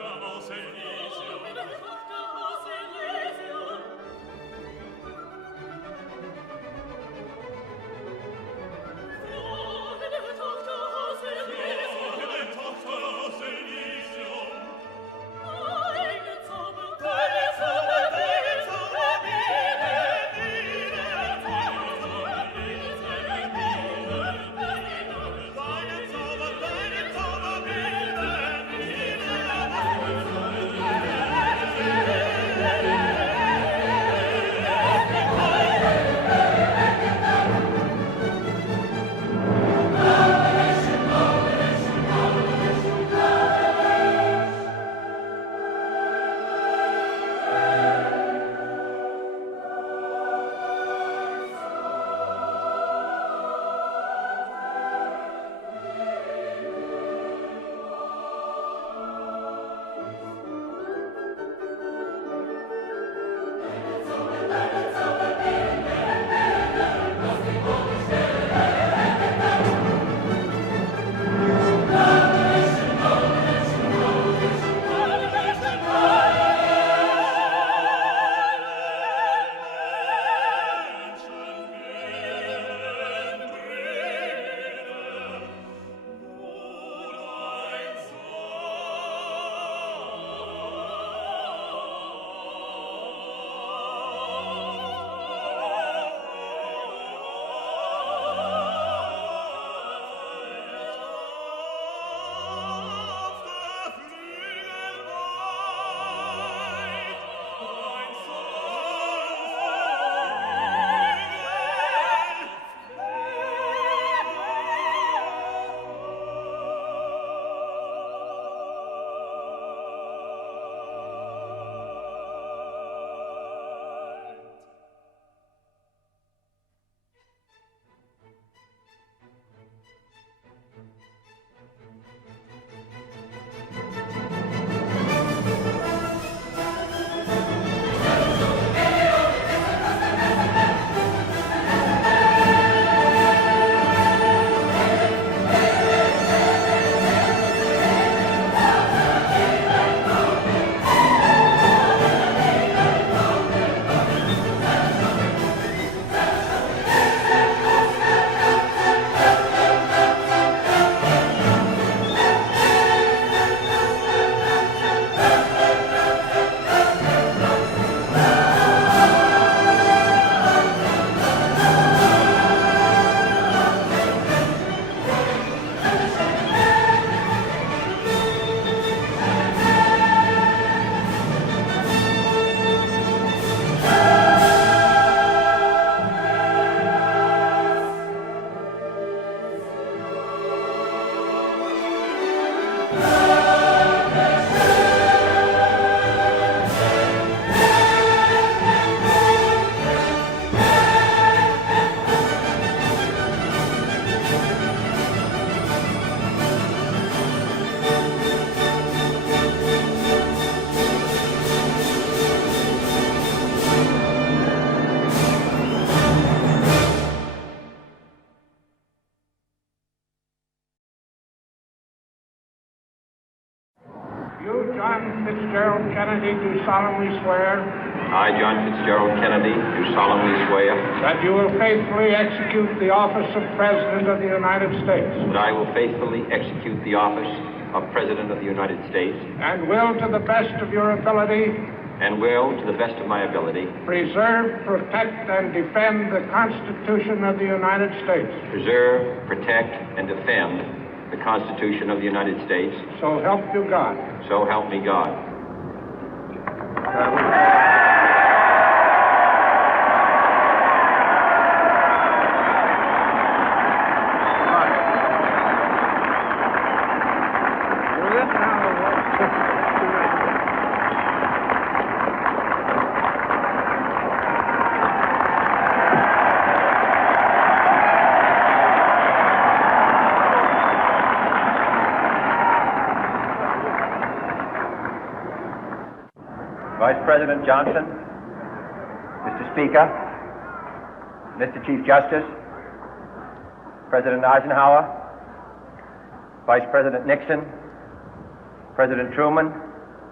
Fitzgerald Kennedy, do solemnly swear. I, John Fitzgerald Kennedy, do solemnly swear. That you will faithfully execute the office of President of the United States. That I will faithfully execute the office of President of the United States. And will, to the best of your ability. And will, to the best of my ability. Preserve, protect, and defend the Constitution of the United States. Preserve, protect, and defend the Constitution of the United States. So help you God. So help me God. Vice President Johnson, Mr. Speaker, Mr. Chief Justice, President Eisenhower, Vice President Nixon, President Truman,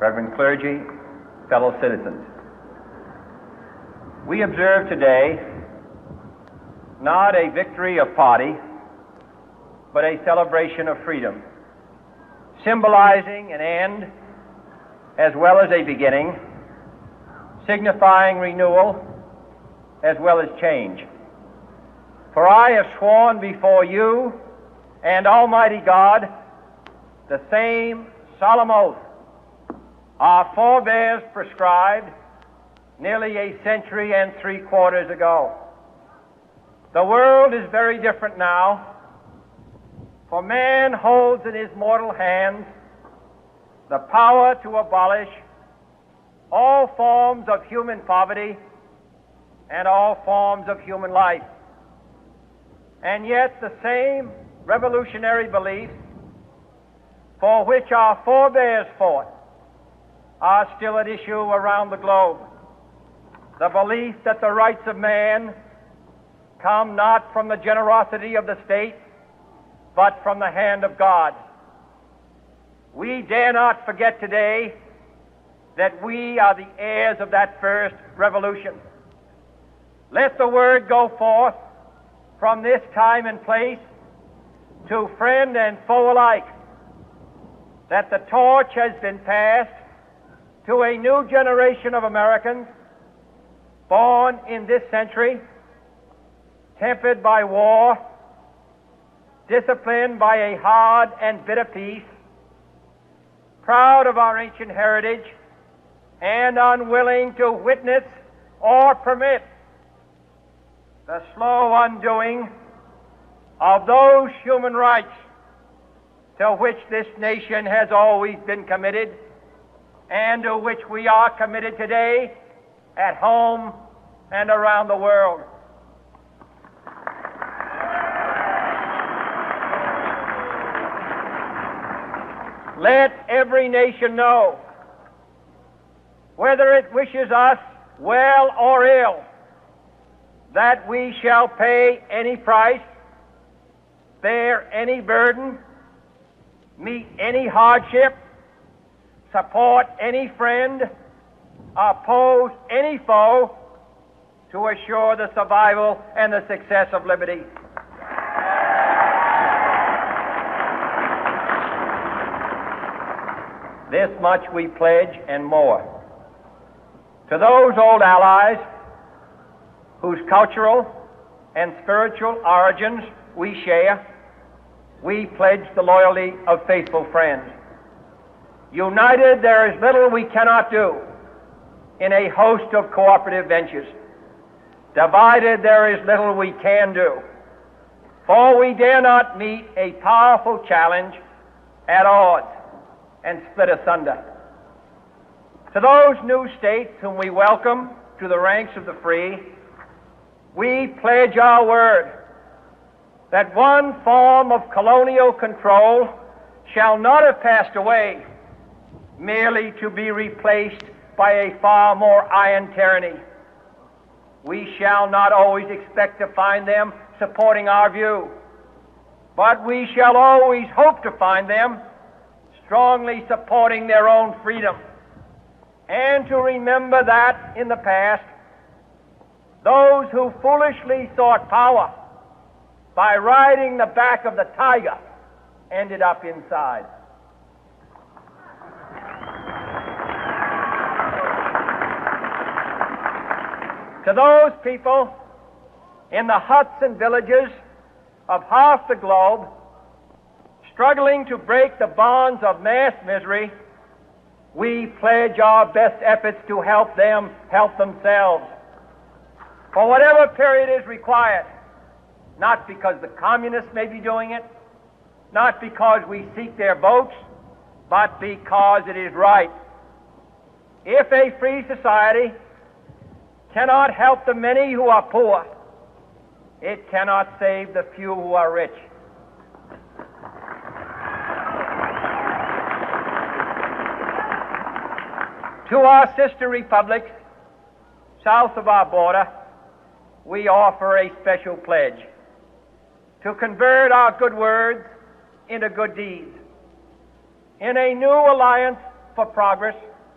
Reverend clergy, fellow citizens. We observe today not a victory of party, but a celebration of freedom, symbolizing an end as well as a beginning, signifying renewal as well as change. For I have sworn before you and Almighty God the same solemn oath our forebears prescribed nearly a century and 3/4 ago. The world is very different now, for man holds in his mortal hands the power to abolish all forms of human poverty and all forms of human life. And yet the same revolutionary beliefs for which our forebears fought are still at issue around the globe. The belief that the rights of man come not from the generosity of the state, but from the hand of God. We dare not forget today that we are the heirs of that first revolution. Let the word go forth from this time and place to friend and foe alike that the torch has been passed to a new generation of Americans born in this century, tempered by war, disciplined by a hard and bitter peace, proud of our ancient heritage, and unwilling to witness or permit the slow undoing of those human rights to which this nation has always been committed and to which we are committed today at home and around the world. Let every nation know, whether it wishes us well or ill, that we shall pay any price, bear any burden, meet any hardship, support any friend, oppose any foe to assure the survival and the success of liberty. This much we pledge and more. To those old allies whose cultural and spiritual origins we share, we pledge the loyalty of faithful friends. United, there is little we cannot do in a host of cooperative ventures. Divided, there is little we can do, for we dare not meet a powerful challenge at odds and split asunder. To those new states whom we welcome to the ranks of the free, we pledge our word that one form of colonial control shall not have passed away, merely to be replaced by a far more iron tyranny. We shall not always expect to find them supporting our view, but we shall always hope to find them strongly supporting their own freedom, and to remember that in the past, those who foolishly sought power by riding the back of the tiger ended up inside. To those people in the huts and villages of half the globe struggling to break the bonds of mass misery, we pledge our best efforts to help them help themselves for whatever period is required, not because the communists may be doing it, not because we seek their votes, but because it is right. If a free society cannot help the many who are poor, it cannot save the few who are rich. To our sister republics south of our border, we offer a special pledge to convert our good words into good deeds. In a new alliance for progress,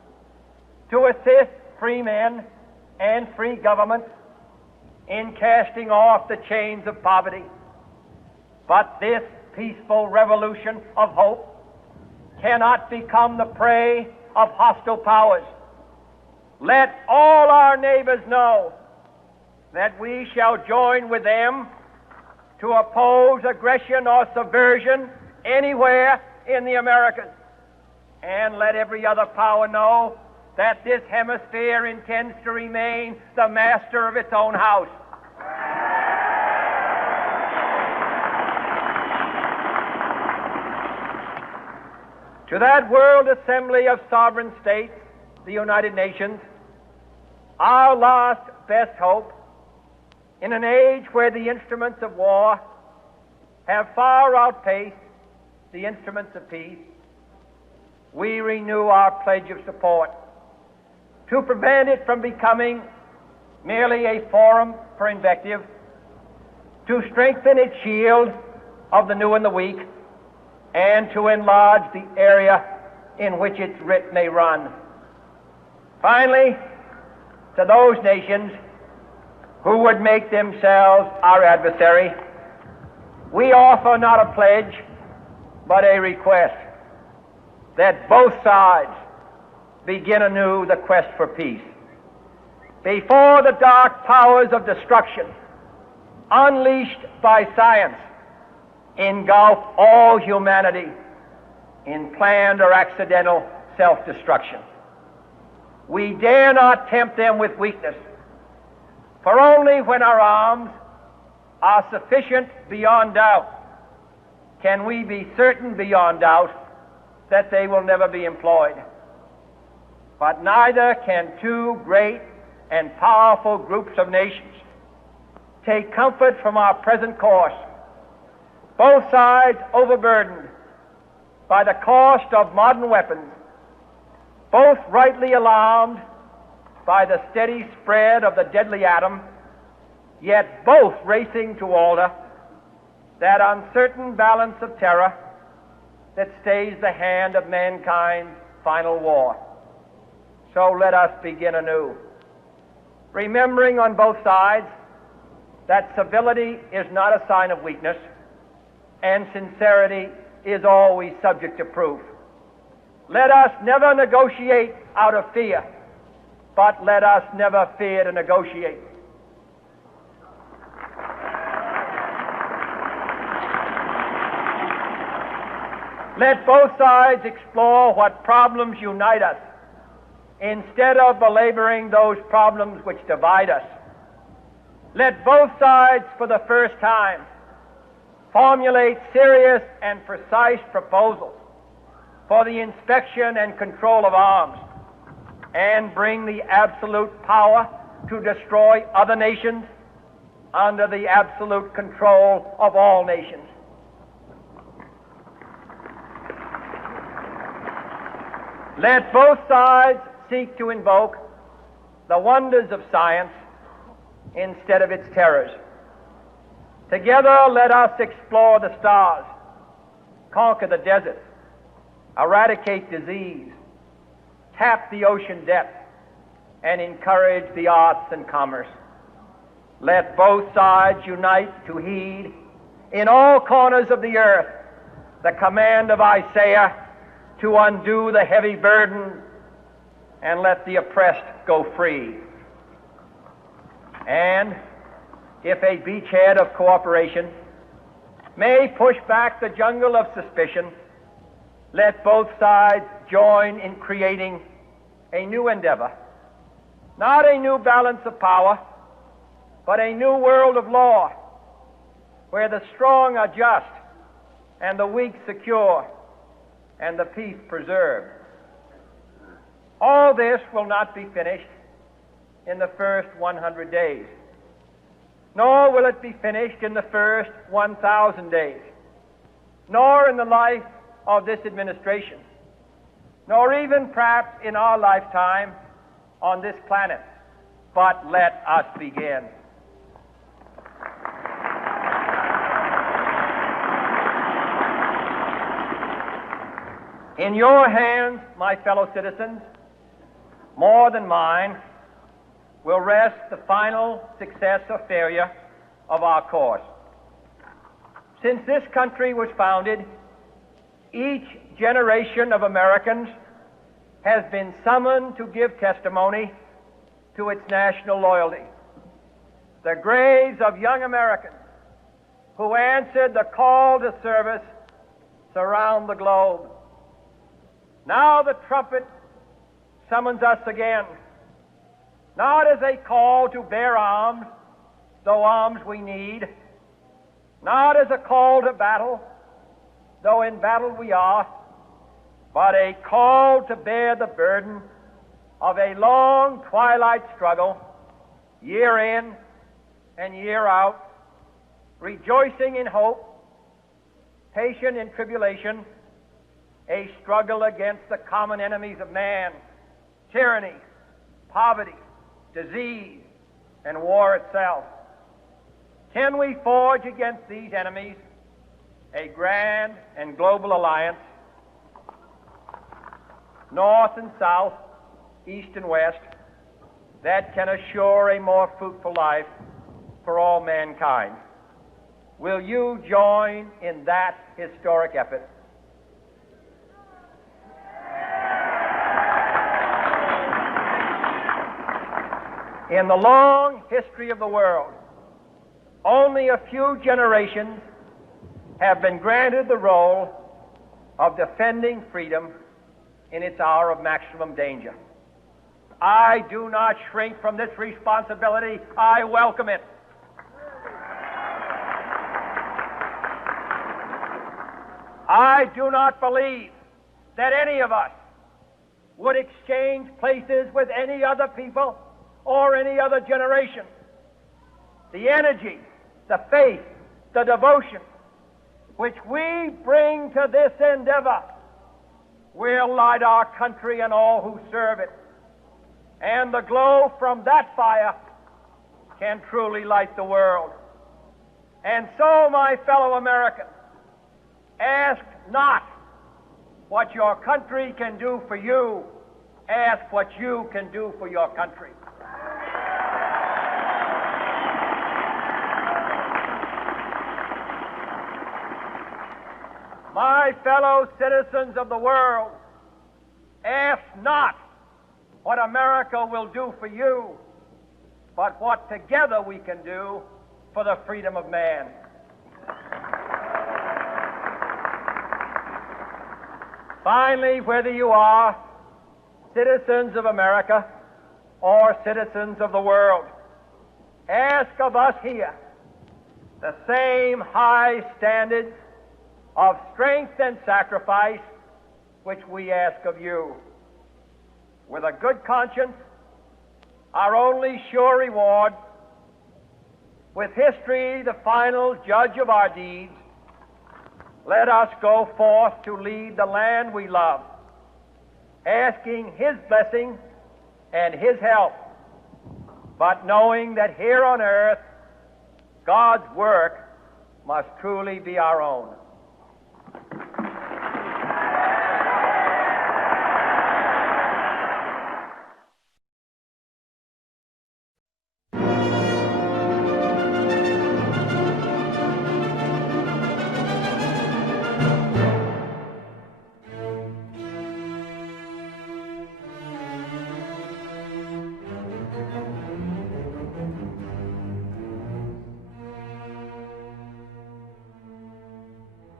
to assist free men and free governments in casting off the chains of poverty. But this peaceful revolution of hope cannot become the prey of hostile powers. Let all our neighbors know that we shall join with them to oppose aggression or subversion anywhere in the Americas. And let every other power know that this hemisphere intends to remain the master of its own house. To that World Assembly of Sovereign States, the United Nations, our last best hope, in an age where the instruments of war have far outpaced the instruments of peace, we renew our pledge of support to prevent it from becoming merely a forum for invective, to strengthen its shield of the new and the weak, and to enlarge the area in which its writ may run. Finally, to those nations who would make themselves our adversary, we offer not a pledge, but a request that both sides begin anew the quest for peace. Before the dark powers of destruction, unleashed by science, engulf all humanity in planned or accidental self-destruction, we dare not tempt them with weakness, for only when our arms are sufficient beyond doubt can we be certain beyond doubt that they will never be employed. But neither can two great and powerful groups of nations take comfort from our present course, both sides overburdened by the cost of modern weapons, both rightly alarmed by the steady spread of the deadly atom, yet both racing to alter that uncertain balance of terror that stays the hand of mankind's final war. So let us begin anew, remembering on both sides that civility is not a sign of weakness, and sincerity is always subject to proof. Let us never negotiate out of fear, but let us never fear to negotiate. Let both sides explore what problems unite us, instead of belaboring those problems which divide us. Let both sides, for the first time, formulate serious and precise proposals for the inspection and control of arms, and bring the absolute power to destroy other nations under the absolute control of all nations. Let both sides seek to invoke the wonders of science instead of its terrors. Together, let us explore the stars, conquer the deserts, eradicate disease, tap the ocean depths, and encourage the arts and commerce. Let both sides unite to heed in all corners of the earth the command of Isaiah to undo the heavy burden and let the oppressed go free. And if a beachhead of cooperation may push back the jungle of suspicion, let both sides join in creating a new endeavor, not a new balance of power, but a new world of law, where the strong are just and the weak secure and the peace preserved. All this will not be finished in the first 100 days, nor will it be finished in the first 1,000 days, nor in the life of this administration, nor even perhaps in our lifetime on this planet. But let us begin. In your hands, my fellow citizens, more than mine, will rest the final success or failure of our course. Since this country was founded, each generation of Americans has been summoned to give testimony to its national loyalty. The graves of young Americans who answered the call to service surround the globe. Now the trumpet summons us again, not as a call to bear arms, though arms we need, not as a call to battle, though in battle we are, but a call to bear the burden of a long twilight struggle, year in and year out, rejoicing in hope, patient in tribulation, a struggle against the common enemies of man, tyranny, poverty, disease, and war itself. Can we forge against these enemies a grand and global alliance, north and south, east and west, that can assure a more fruitful life for all mankind? Will you join in that historic effort? In the long history of the world, only a few generations have been granted the role of defending freedom in its hour of maximum danger. I do not shrink from this responsibility. I welcome it. I do not believe that any of us would exchange places with any other people or any other generation. The energy, the faith, the devotion which we bring to this endeavor will light our country and all who serve it. And the glow from that fire can truly light the world. And so, my fellow Americans, ask not what your country can do for you. Ask what you can do for your country. My fellow citizens of the world, ask not what America will do for you, but what together we can do for the freedom of man. Finally, whether you are citizens of America or citizens of the world, ask of us here the same high standards of strength and sacrifice which we ask of you. With a good conscience, our only sure reward, with history the final judge of our deeds, let us go forth to lead the land we love, asking His blessing and His help, but knowing that here on earth God's work must truly be our own.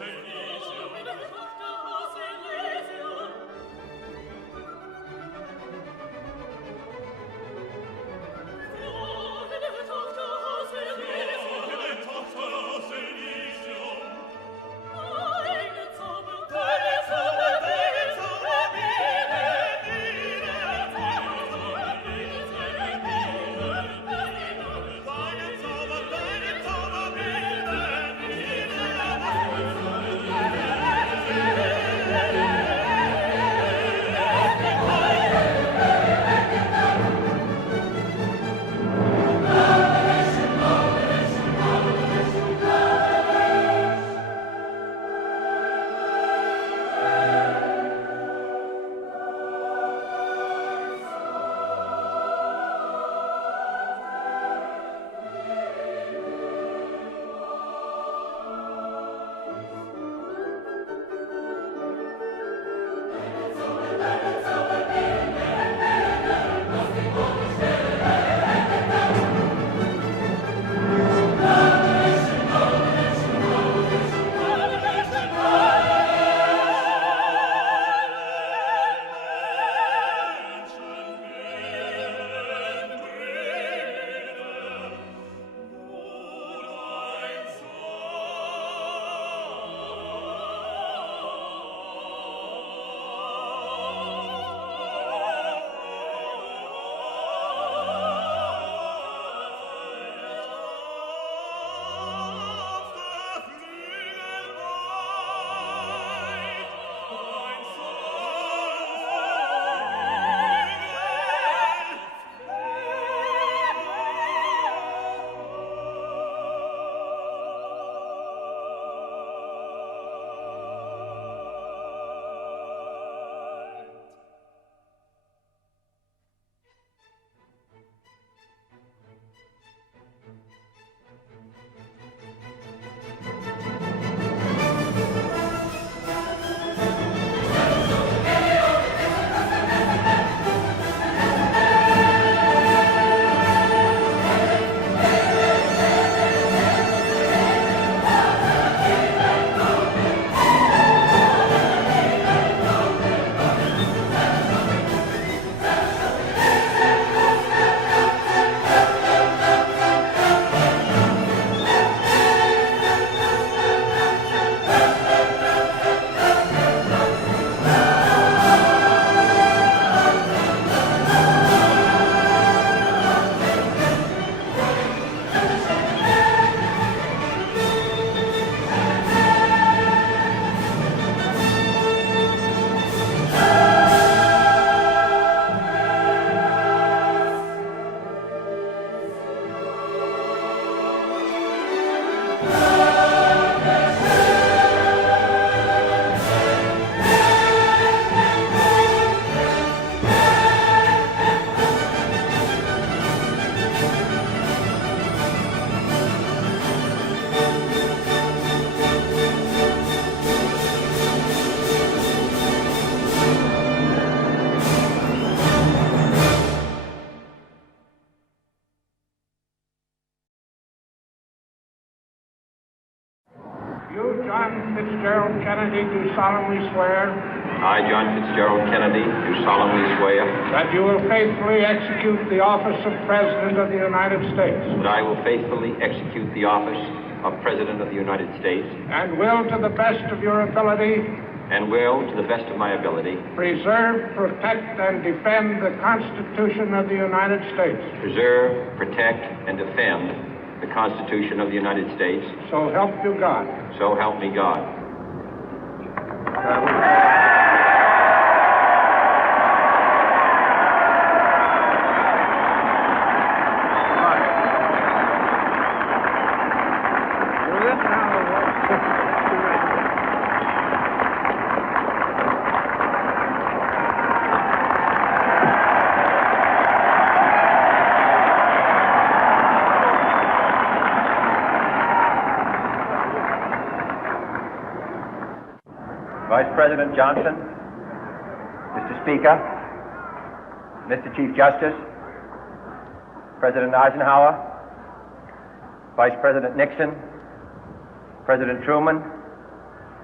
You, John Fitzgerald Kennedy, do solemnly swear I, John Fitzgerald Kennedy, do solemnly swear that you will faithfully execute the office of President of the United States that I will faithfully execute the office of President of the United States and will, to the best of your ability, and will, to the best of my ability, preserve, protect, and defend the Constitution of the United States. preserve, protect, and defend the Constitution of the United States. So help you God. So help me God. Vice President Johnson, Mr. Speaker, Mr. Chief Justice, President Eisenhower, Vice President Nixon, President Truman,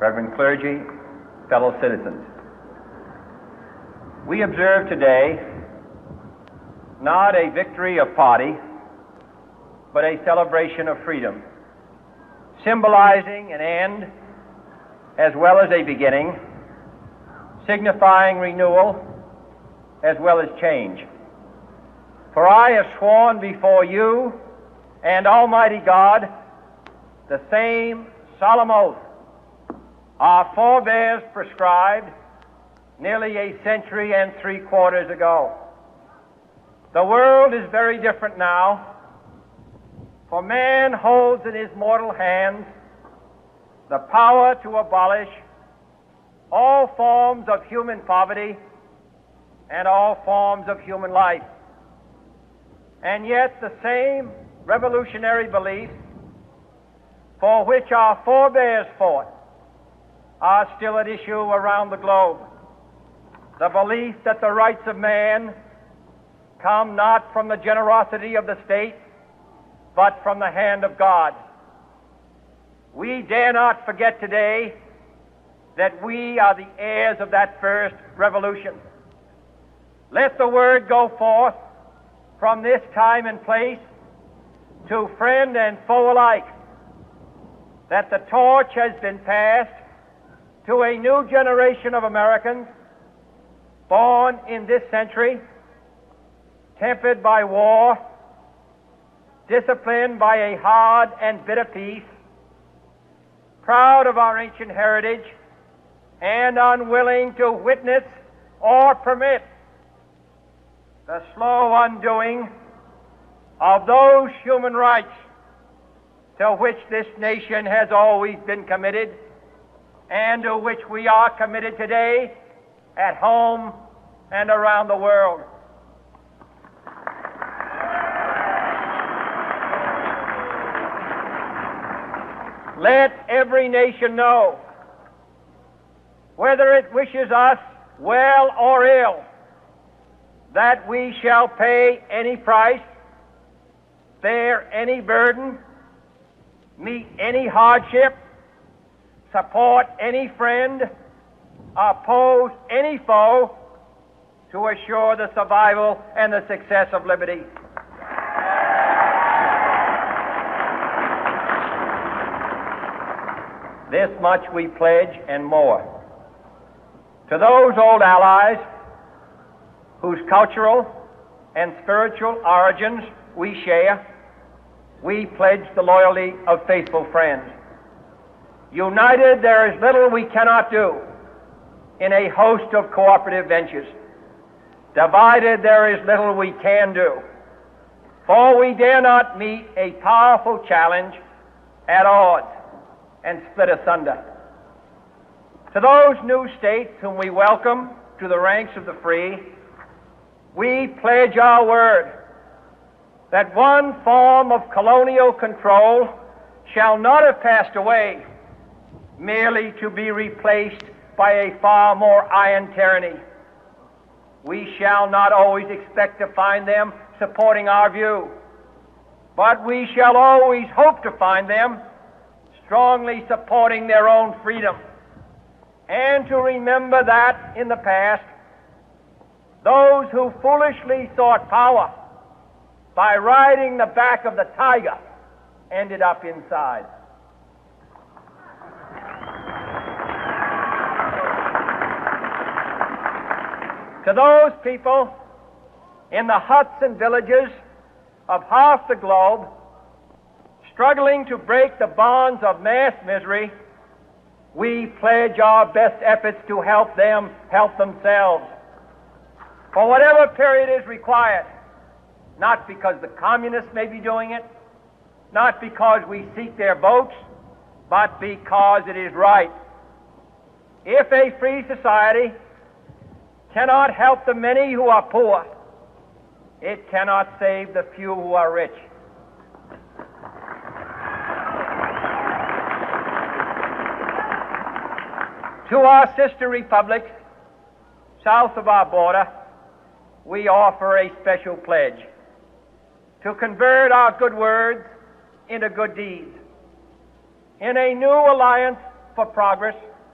Reverend clergy, fellow citizens. We observe today not a victory of party, but a celebration of freedom, symbolizing an end as well as a beginning, signifying renewal as well as change. For I have sworn before you and Almighty God the same solemn oath our forebears prescribed nearly a century and 3/4 ago. The world is very different now, for man holds in his mortal hands the power to abolish all forms of human poverty and all forms of human life. And yet the same revolutionary beliefs for which our forebears fought are still at issue around the globe. The belief that the rights of man come not from the generosity of the state, but from the hand of God. We dare not forget today that we are the heirs of that first revolution. Let the word go forth from this time and place to friend and foe alike that the torch has been passed to a new generation of Americans born in this century, tempered by war, disciplined by a hard and bitter peace, proud of our ancient heritage, and unwilling to witness or permit the slow undoing of those human rights to which this nation has always been committed and to which we are committed today at home and around the world. Let every nation know, whether it wishes us well or ill, that we shall pay any price, bear any burden, meet any hardship, support any friend, oppose any foe to assure the survival and the success of liberty. This much we pledge and more. To those old allies whose cultural and spiritual origins we share, we pledge the loyalty of faithful friends. United, there is little we cannot do in a host of cooperative ventures. Divided, there is little we can do, for we dare not meet a powerful challenge at odds and split asunder. To those new states whom we welcome to the ranks of the free, we pledge our word that one form of colonial control shall not have passed away, merely to be replaced by a far more iron tyranny. We shall not always expect to find them supporting our view, but we shall always hope to find them strongly supporting their own freedom, and to remember that in the past, those who foolishly sought power by riding the back of the tiger ended up inside. To those people in the huts and villages of half the globe struggling to break the bonds of mass misery, we pledge our best efforts to help them help themselves for whatever period is required, not because the communists may be doing it, not because we seek their votes, but because it is right. If a free society cannot help the many who are poor, it cannot save the few who are rich. To our sister republics south of our border, we offer a special pledge to convert our good words into good deeds. In a new alliance for progress,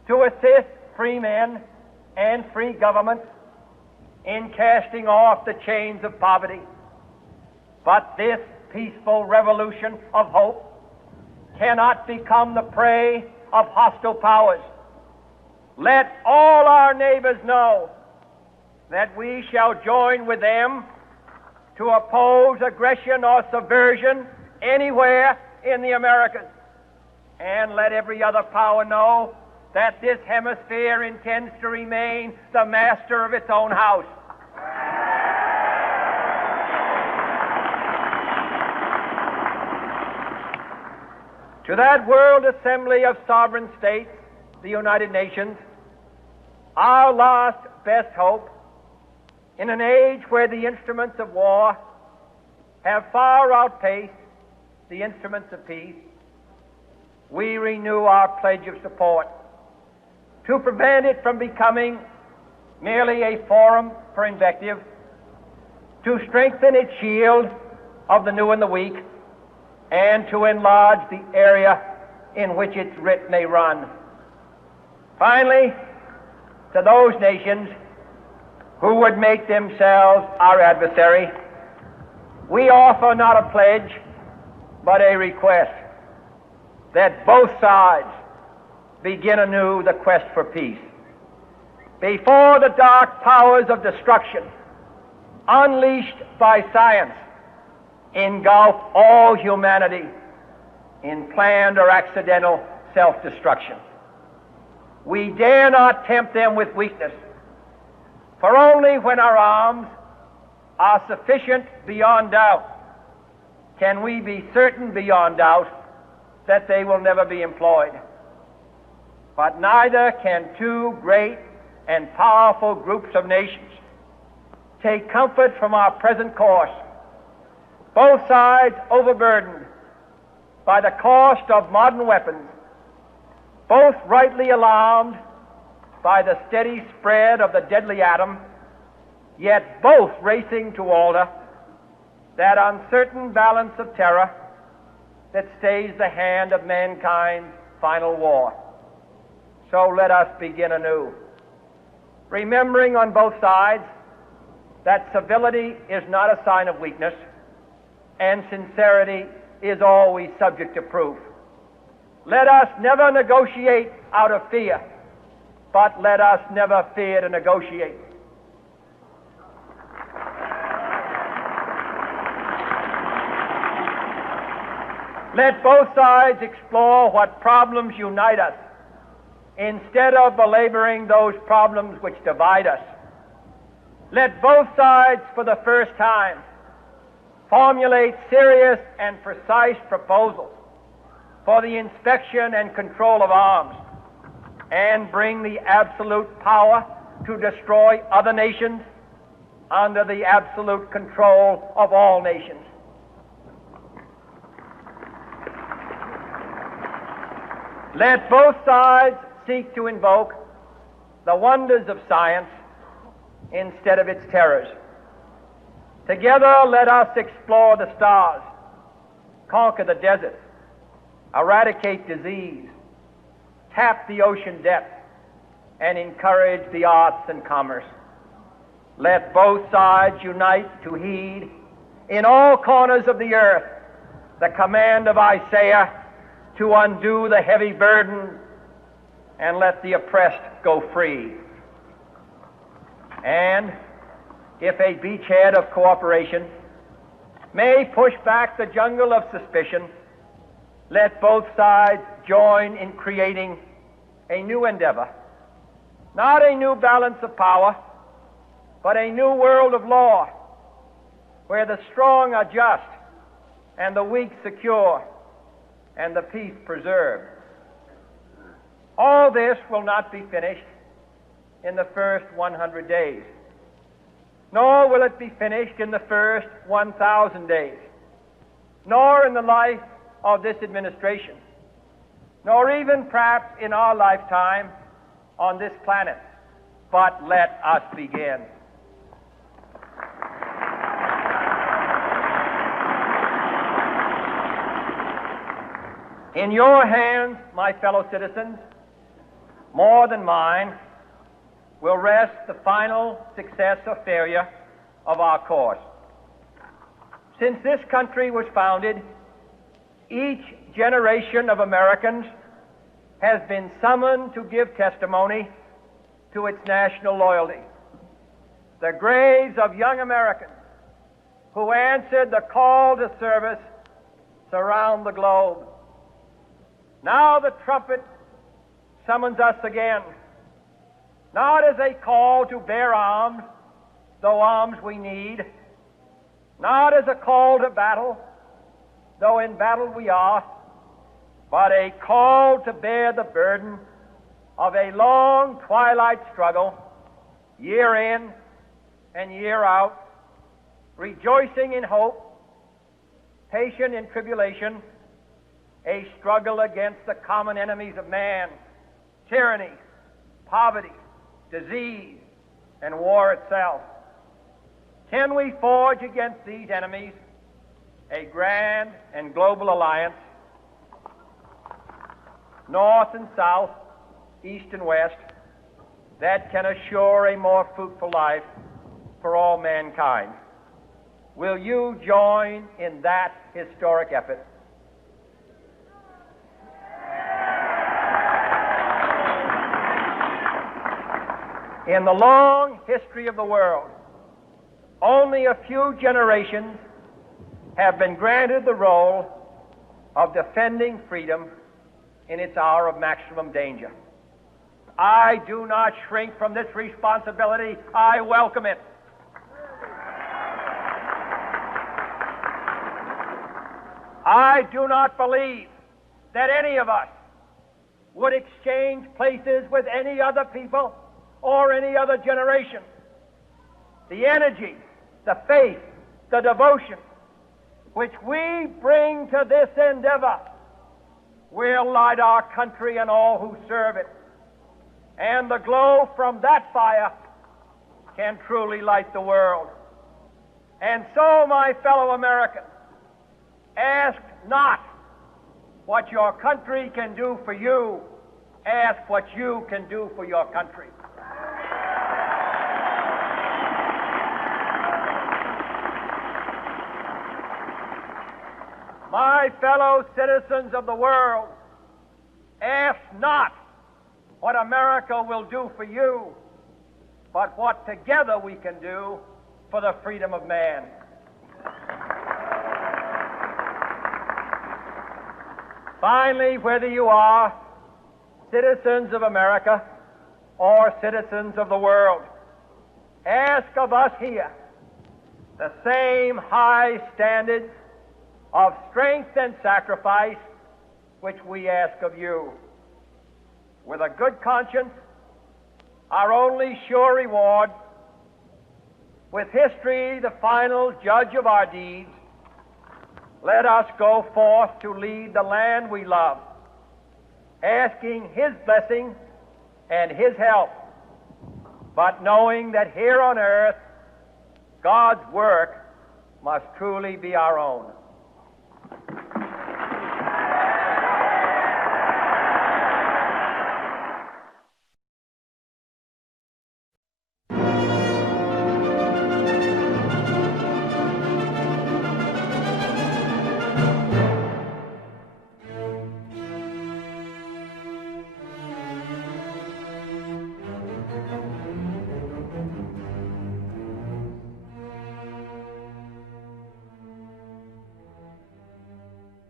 to assist free men and free governments in casting off the chains of poverty. But this peaceful revolution of hope cannot become the prey of hostile powers. Let all our neighbors know that we shall join with them to oppose aggression or subversion anywhere in the Americas. And let every other power know that this hemisphere intends to remain the master of its own house. To that World Assembly of Sovereign States, the United Nations, our last best hope, in an age where the instruments of war have far outpaced the instruments of peace, we renew our pledge of support to prevent it from becoming merely a forum for invective, to strengthen its shield of the new and the weak, and to enlarge the area in which its writ may run. Finally, to those nations who would make themselves our adversary, we offer not a pledge, but a request that both sides begin anew the quest for peace. Before the dark powers of destruction, unleashed by science, engulf all humanity in planned or accidental self-destruction, we dare not tempt them with weakness, for only when our arms are sufficient beyond doubt can we be certain beyond doubt that they will never be employed. But neither can two great and powerful groups of nations take comfort from our present course, both sides overburdened by the cost of modern weapons, both rightly alarmed by the steady spread of the deadly atom, yet both racing to alter that uncertain balance of terror that stays the hand of mankind's final war. So let us begin anew, remembering on both sides that civility is not a sign of weakness, and sincerity is always subject to proof. Let us never negotiate out of fear, but let us never fear to negotiate. Let both sides explore what problems unite us, instead of belaboring those problems which divide us. Let both sides, for the first time, formulate serious and precise proposals for the inspection and control of arms, and bring the absolute power to destroy other nations under the absolute control of all nations. Let both sides seek to invoke the wonders of science instead of its terrors. Together, let us explore the stars, conquer the deserts, eradicate disease, tap the ocean depths, and encourage the arts and commerce. Let both sides unite to heed in all corners of the earth the command of Isaiah to undo the heavy burden and let the oppressed go free. And if a beachhead of cooperation may push back the jungle of suspicion, let both sides join in creating a new endeavor, not a new balance of power, but a new world of law, where the strong are just and the weak secure and the peace preserved. All this will not be finished in the first 100 days, nor will it be finished in the first 1,000 days, nor in the life of this administration, nor even perhaps in our lifetime on this planet. But let us begin. In your hands, my fellow citizens, more than mine, will rest the final success or failure of our course. Since this country was founded, each generation of Americans has been summoned to give testimony to its national loyalty. The graves of young Americans who answered the call to service surround the globe. Now the trumpet summons us again, not as a call to bear arms, though arms we need, not as a call to battle, though in battle we are, but a call to bear the burden of a long twilight struggle, year in and year out, rejoicing in hope, patient in tribulation, a struggle against the common enemies of man, tyranny, poverty, disease, and war itself. Can we forge against these enemies a grand and global alliance, north and south, east and west, that can assure a more fruitful life for all mankind? Will you join in that historic effort? In the long history of the world, only a few generations have been granted the role of defending freedom in its hour of maximum danger. I do not shrink from this responsibility. I welcome it. I do not believe that any of us would exchange places with any other people or any other generation. The energy, the faith, the devotion which we bring to this endeavor will light our country and all who serve it. And the glow from that fire can truly light the world. And so, my fellow Americans, ask not what your country can do for you. Ask what you can do for your country. My fellow citizens of the world, ask not what America will do for you, but what together we can do for the freedom of man. Finally, whether you are citizens of America or citizens of the world, ask of us here the same high standards of strength and sacrifice which we ask of you. With a good conscience, our only sure reward, with history the final judge of our deeds, let us go forth to lead the land we love, asking His blessing and His help, but knowing that here on earth God's work must truly be our own.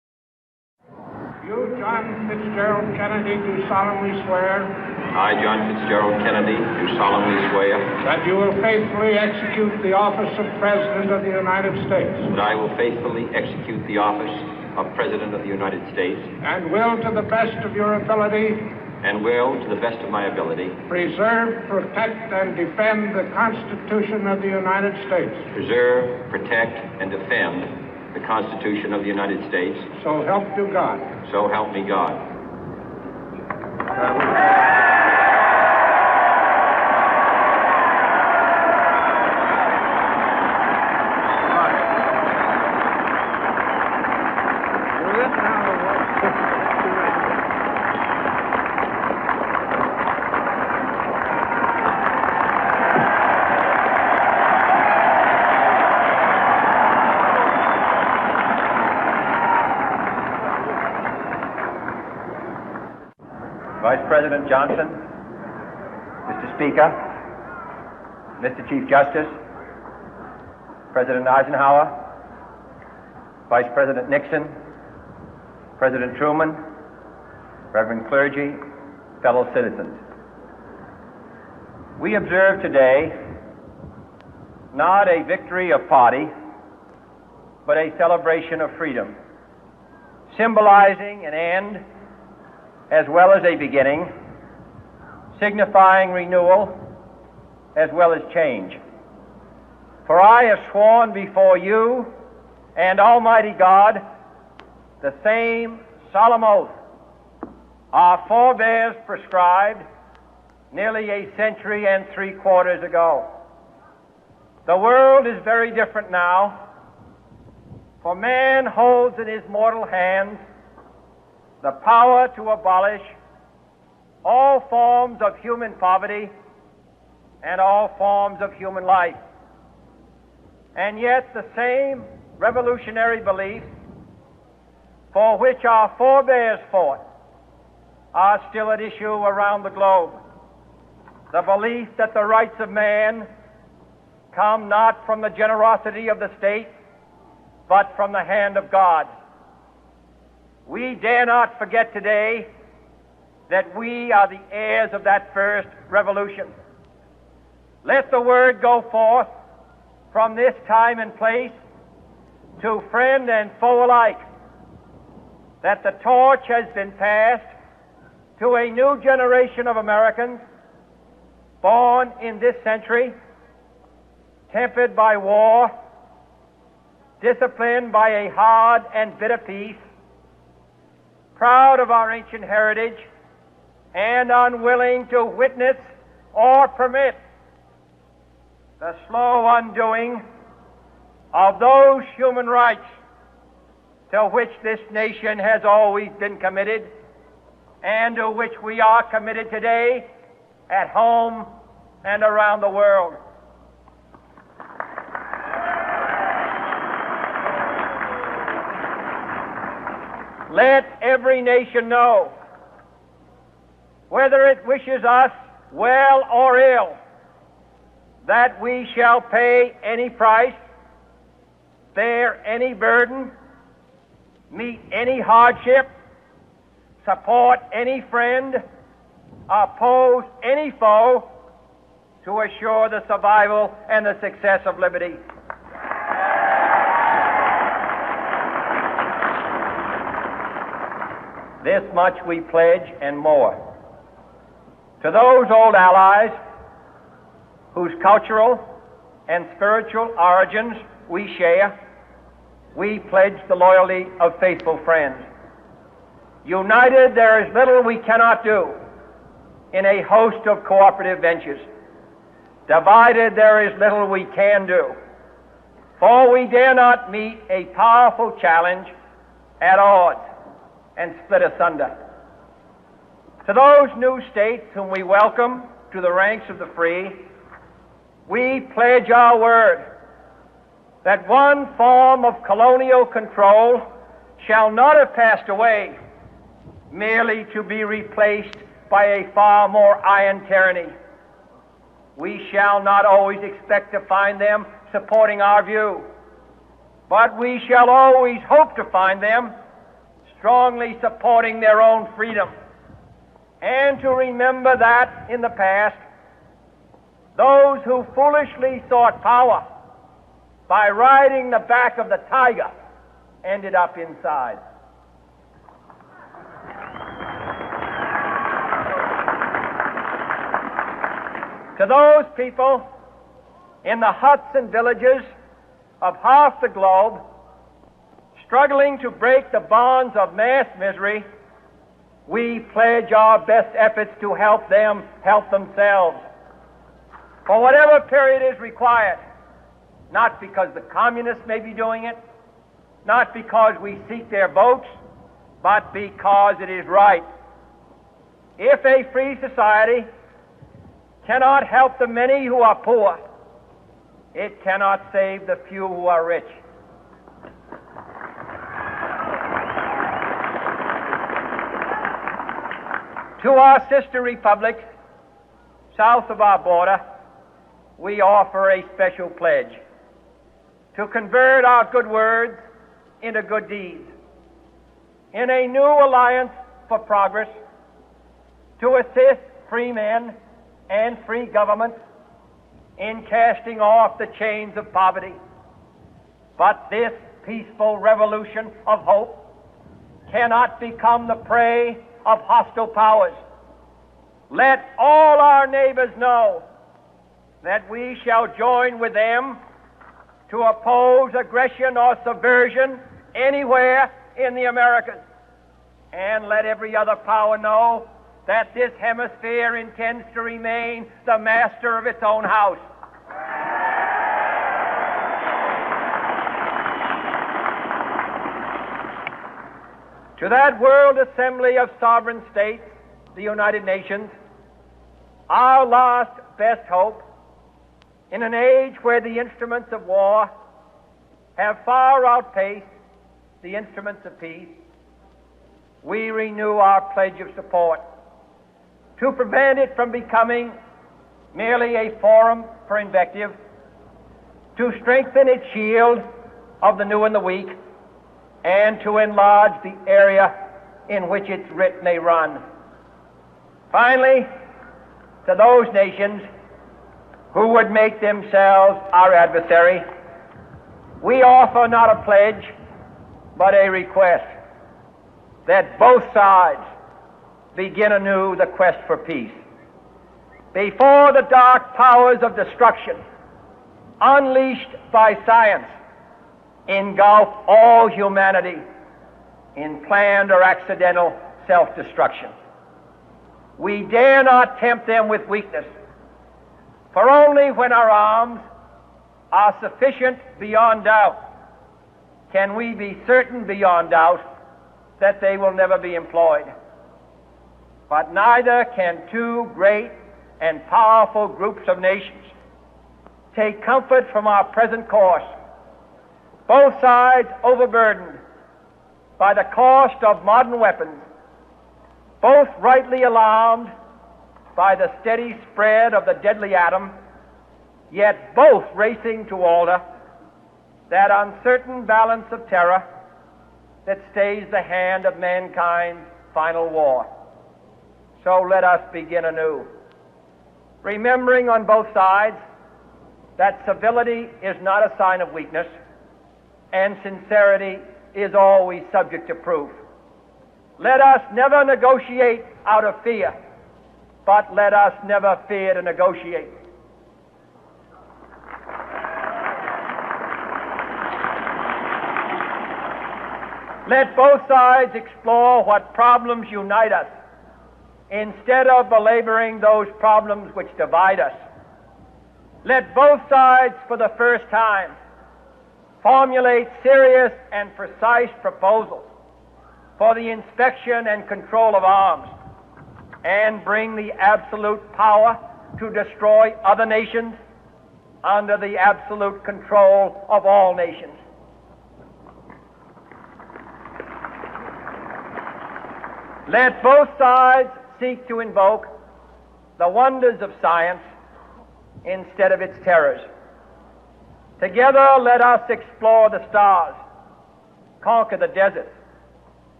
Fitzgerald Kennedy, do solemnly swear I, John Fitzgerald Kennedy, do solemnly swear that you will faithfully execute the office of President of the United States that I will faithfully execute the office of President of the United States and will, to the best of your ability, and will, to the best of my ability, preserve, protect, and defend the Constitution of the United States. preserve, protect, and defend the Constitution of the United States. So help you God. So help me God. Vice President Johnson, Mr. Speaker, Mr. Chief Justice, President Eisenhower, Vice President Nixon, President Truman, Reverend clergy, fellow citizens. We observe today not a victory of party, but a celebration of freedom, symbolizing an end as well as a beginning, signifying renewal as well as change. For I have sworn before you and Almighty God the same solemn oath our forebears prescribed nearly a century and 3/4 ago. The world is very different now, for man holds in his mortal hands the power to abolish all forms of human poverty and all forms of human life. And yet the same revolutionary beliefs for which our forebears fought are still at issue around the globe. The belief that the rights of man come not from the generosity of the state, but from the hand of God. We dare not forget today that we are the heirs of that first revolution. Let the word go forth from this time and place to friend and foe alike that the torch has been passed to a new generation of Americans born in this century, tempered by war, disciplined by a hard and bitter peace, proud of our ancient heritage, and unwilling to witness or permit the slow undoing of those human rights to which this nation has always been committed and to which we are committed today at home and around the world. Let every nation know, whether it wishes us well or ill, that we shall pay any price, bear any burden, meet any hardship, support any friend, oppose any foe to assure the survival and the success of liberty. This much we pledge and more. To those old allies whose cultural and spiritual origins we share, we pledge the loyalty of faithful friends. United, there is little we cannot do in a host of cooperative ventures. Divided, there is little we can do, for we dare not meet a powerful challenge at odds and split asunder. To those new states whom we welcome to the ranks of the free, we pledge our word that one form of colonial control shall not have passed away, merely to be replaced by a far more iron tyranny. We shall not always expect to find them supporting our view, but we shall always hope to find them strongly supporting their own freedom, and to remember that in the past, those who foolishly sought power by riding the back of the tiger ended up inside. To those people in the huts and villages of half the globe struggling to break the bonds of mass misery, we pledge our best efforts to help them help themselves for whatever period is required, not because the communists may be doing it, not because we seek their votes, but because it is right. If a free society cannot help the many who are poor, it cannot save the few who are rich. To our sister republics south of our border, we offer a special pledge to convert our good words into good deeds, in a new alliance for progress, to assist free men and free governments in casting off the chains of poverty. But this peaceful revolution of hope cannot become the prey of hostile powers. Let all our neighbors know that we shall join with them to oppose aggression or subversion anywhere in the Americas. And let every other power know that this hemisphere intends to remain the master of its own house. To that World Assembly of Sovereign States, the United Nations, our last best hope, in an age where the instruments of war have far outpaced the instruments of peace, we renew our pledge of support to prevent it from becoming merely a forum for invective, to strengthen its shield of the new and the weak, and to enlarge the area in which its writ may run. Finally, to those nations who would make themselves our adversary, we offer not a pledge, but a request that both sides begin anew the quest for peace. Before the dark powers of destruction, unleashed by science, engulf all humanity in planned or accidental self-destruction, we dare not tempt them with weakness, for only when our arms are sufficient beyond doubt can we be certain beyond doubt that they will never be employed. But neither can two great and powerful groups of nations take comfort from our present course, both sides overburdened by the cost of modern weapons, both rightly alarmed by the steady spread of the deadly atom, yet both racing to alter that uncertain balance of terror that stays the hand of mankind's final war. So let us begin anew, remembering on both sides that civility is not a sign of weakness, and sincerity is always subject to proof. Let us never negotiate out of fear, but let us never fear to negotiate. Let both sides explore what problems unite us, instead of belaboring those problems which divide us. Let both sides, for the first time, formulate serious and precise proposals for the inspection and control of arms, and bring the absolute power to destroy other nations under the absolute control of all nations. Let both sides seek to invoke the wonders of science instead of its terrors. Together let us explore the stars, conquer the deserts,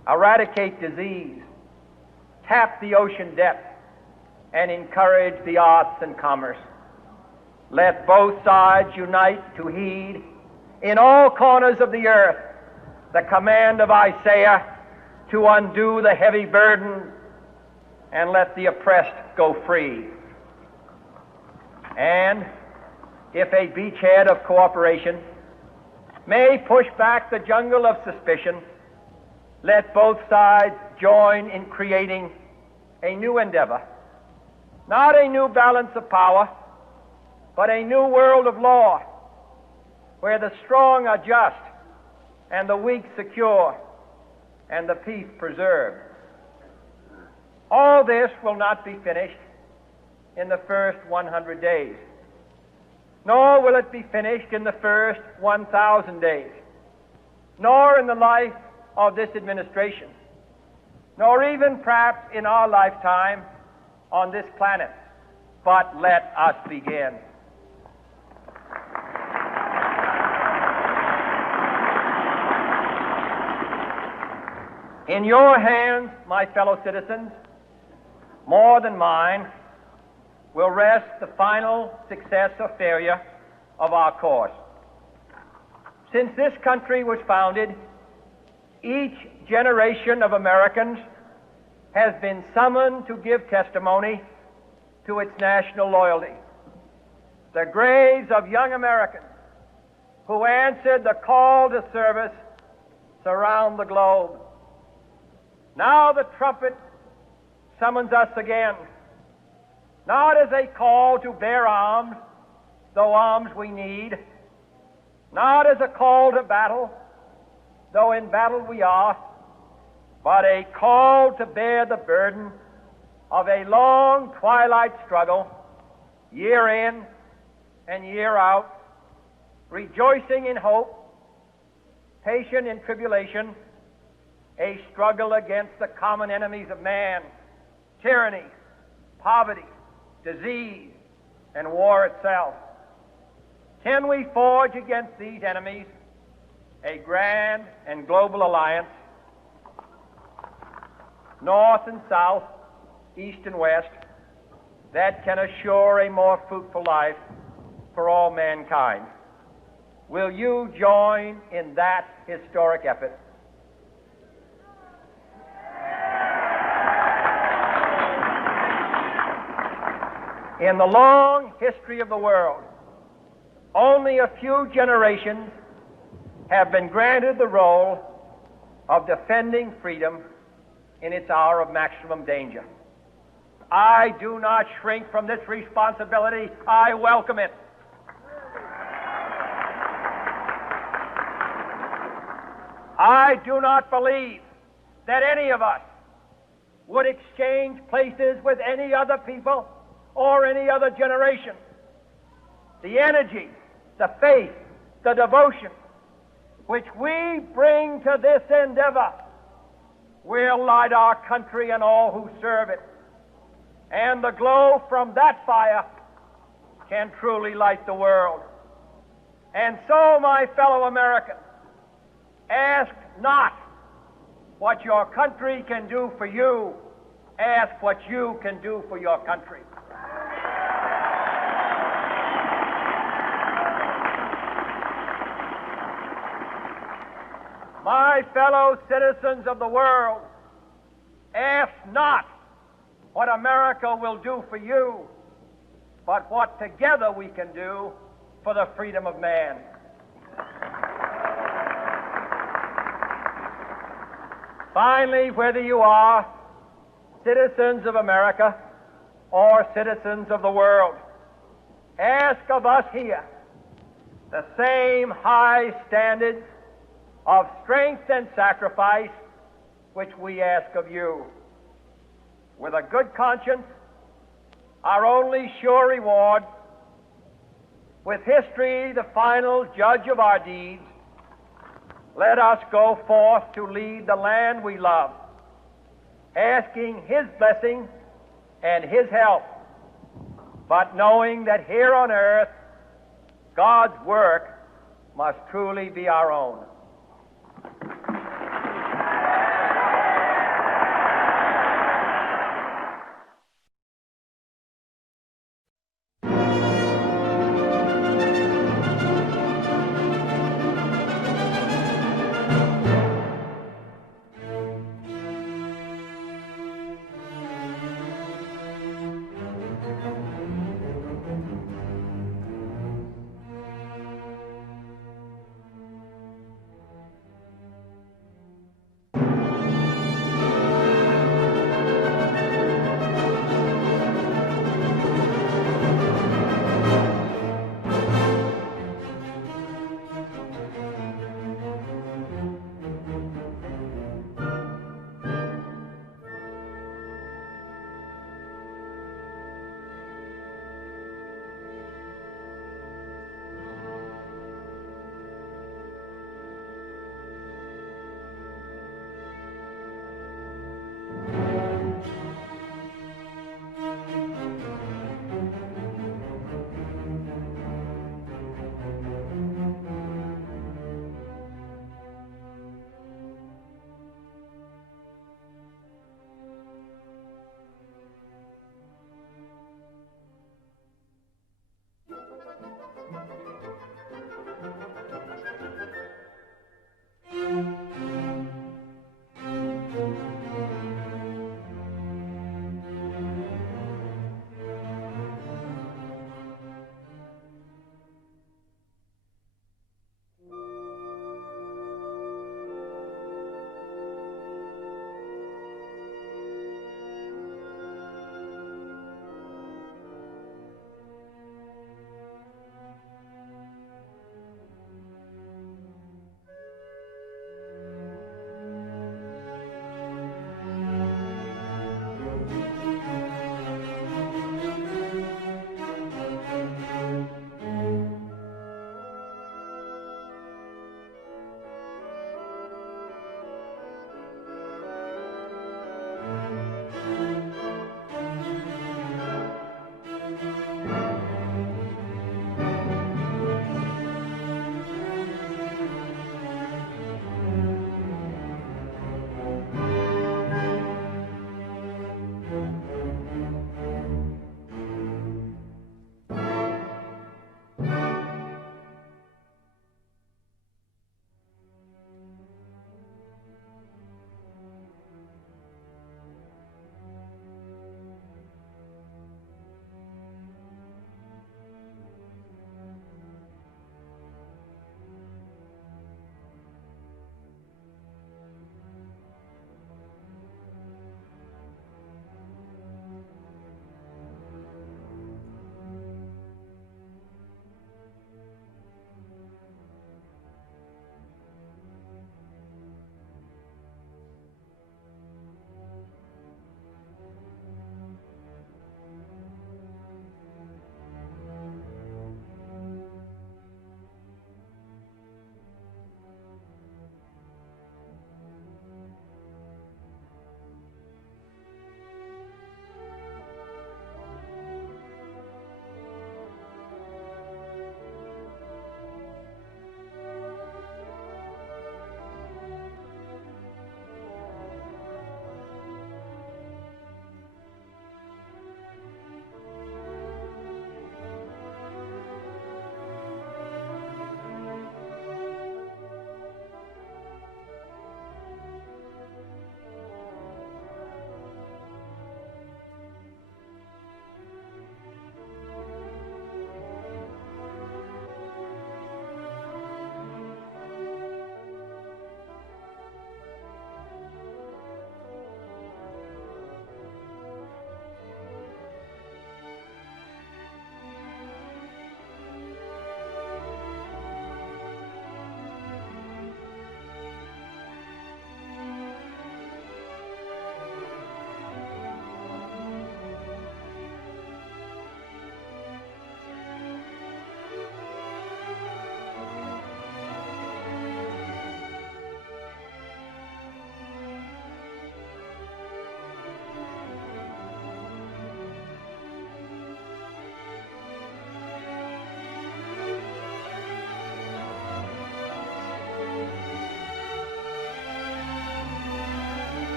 eradicate disease, tap the ocean depth, and encourage the arts and commerce. Let both sides unite to heed in all corners of the earth the command of Isaiah to undo the heavy burden and let the oppressed go free. And if a beachhead of cooperation may push back the jungle of suspicion, let both sides join in creating a new endeavor, not a new balance of power, but a new world of law, where the strong are just and the weak secure and the peace preserved. All this will not be finished in the first 100 days, nor will it be finished in the first 1,000 days, nor in the life of this administration, nor even perhaps in our lifetime on this planet. But let us begin. In your hands, my fellow citizens, more than mine, will rest the final success or failure of our course. Since this country was founded, each generation of Americans has been summoned to give testimony to its national loyalty. The graves of young Americans who answered the call to service surround the globe. Now the trumpet summons us again, not as a call to bear arms, though arms we need, not as a call to battle, though in battle we are, but a call to bear the burden of a long twilight struggle, year in and year out, rejoicing in hope, patient in tribulation, a struggle against the common enemies of man, tyranny, poverty, disease, and war itself. Can we forge against these enemies a grand and global alliance, north and south, east and west, that can assure a more fruitful life for all mankind? Will you join in that historic effort? In the long history of the world, only a few generations have been granted the role of defending freedom in its hour of maximum danger. I do not shrink from this responsibility. I welcome it. I do not believe that any of us would exchange places with any other people or any other generation. The energy, the faith, the devotion which we bring to this endeavor will light our country and all who serve it. And the glow from that fire can truly light the world. And so, my fellow Americans, ask not what your country can do for you. Ask what you can do for your country. My fellow citizens of the world, ask not what America will do for you, but what together we can do for the freedom of man. Finally, whether you are citizens of America or citizens of the world, ask of us here the same high standards of strength and sacrifice which we ask of you. With a good conscience, our only sure reward, with history the final judge of our deeds, let us go forth to lead the land we love, asking His blessing and His help, but knowing that here on earth God's work must truly be our own.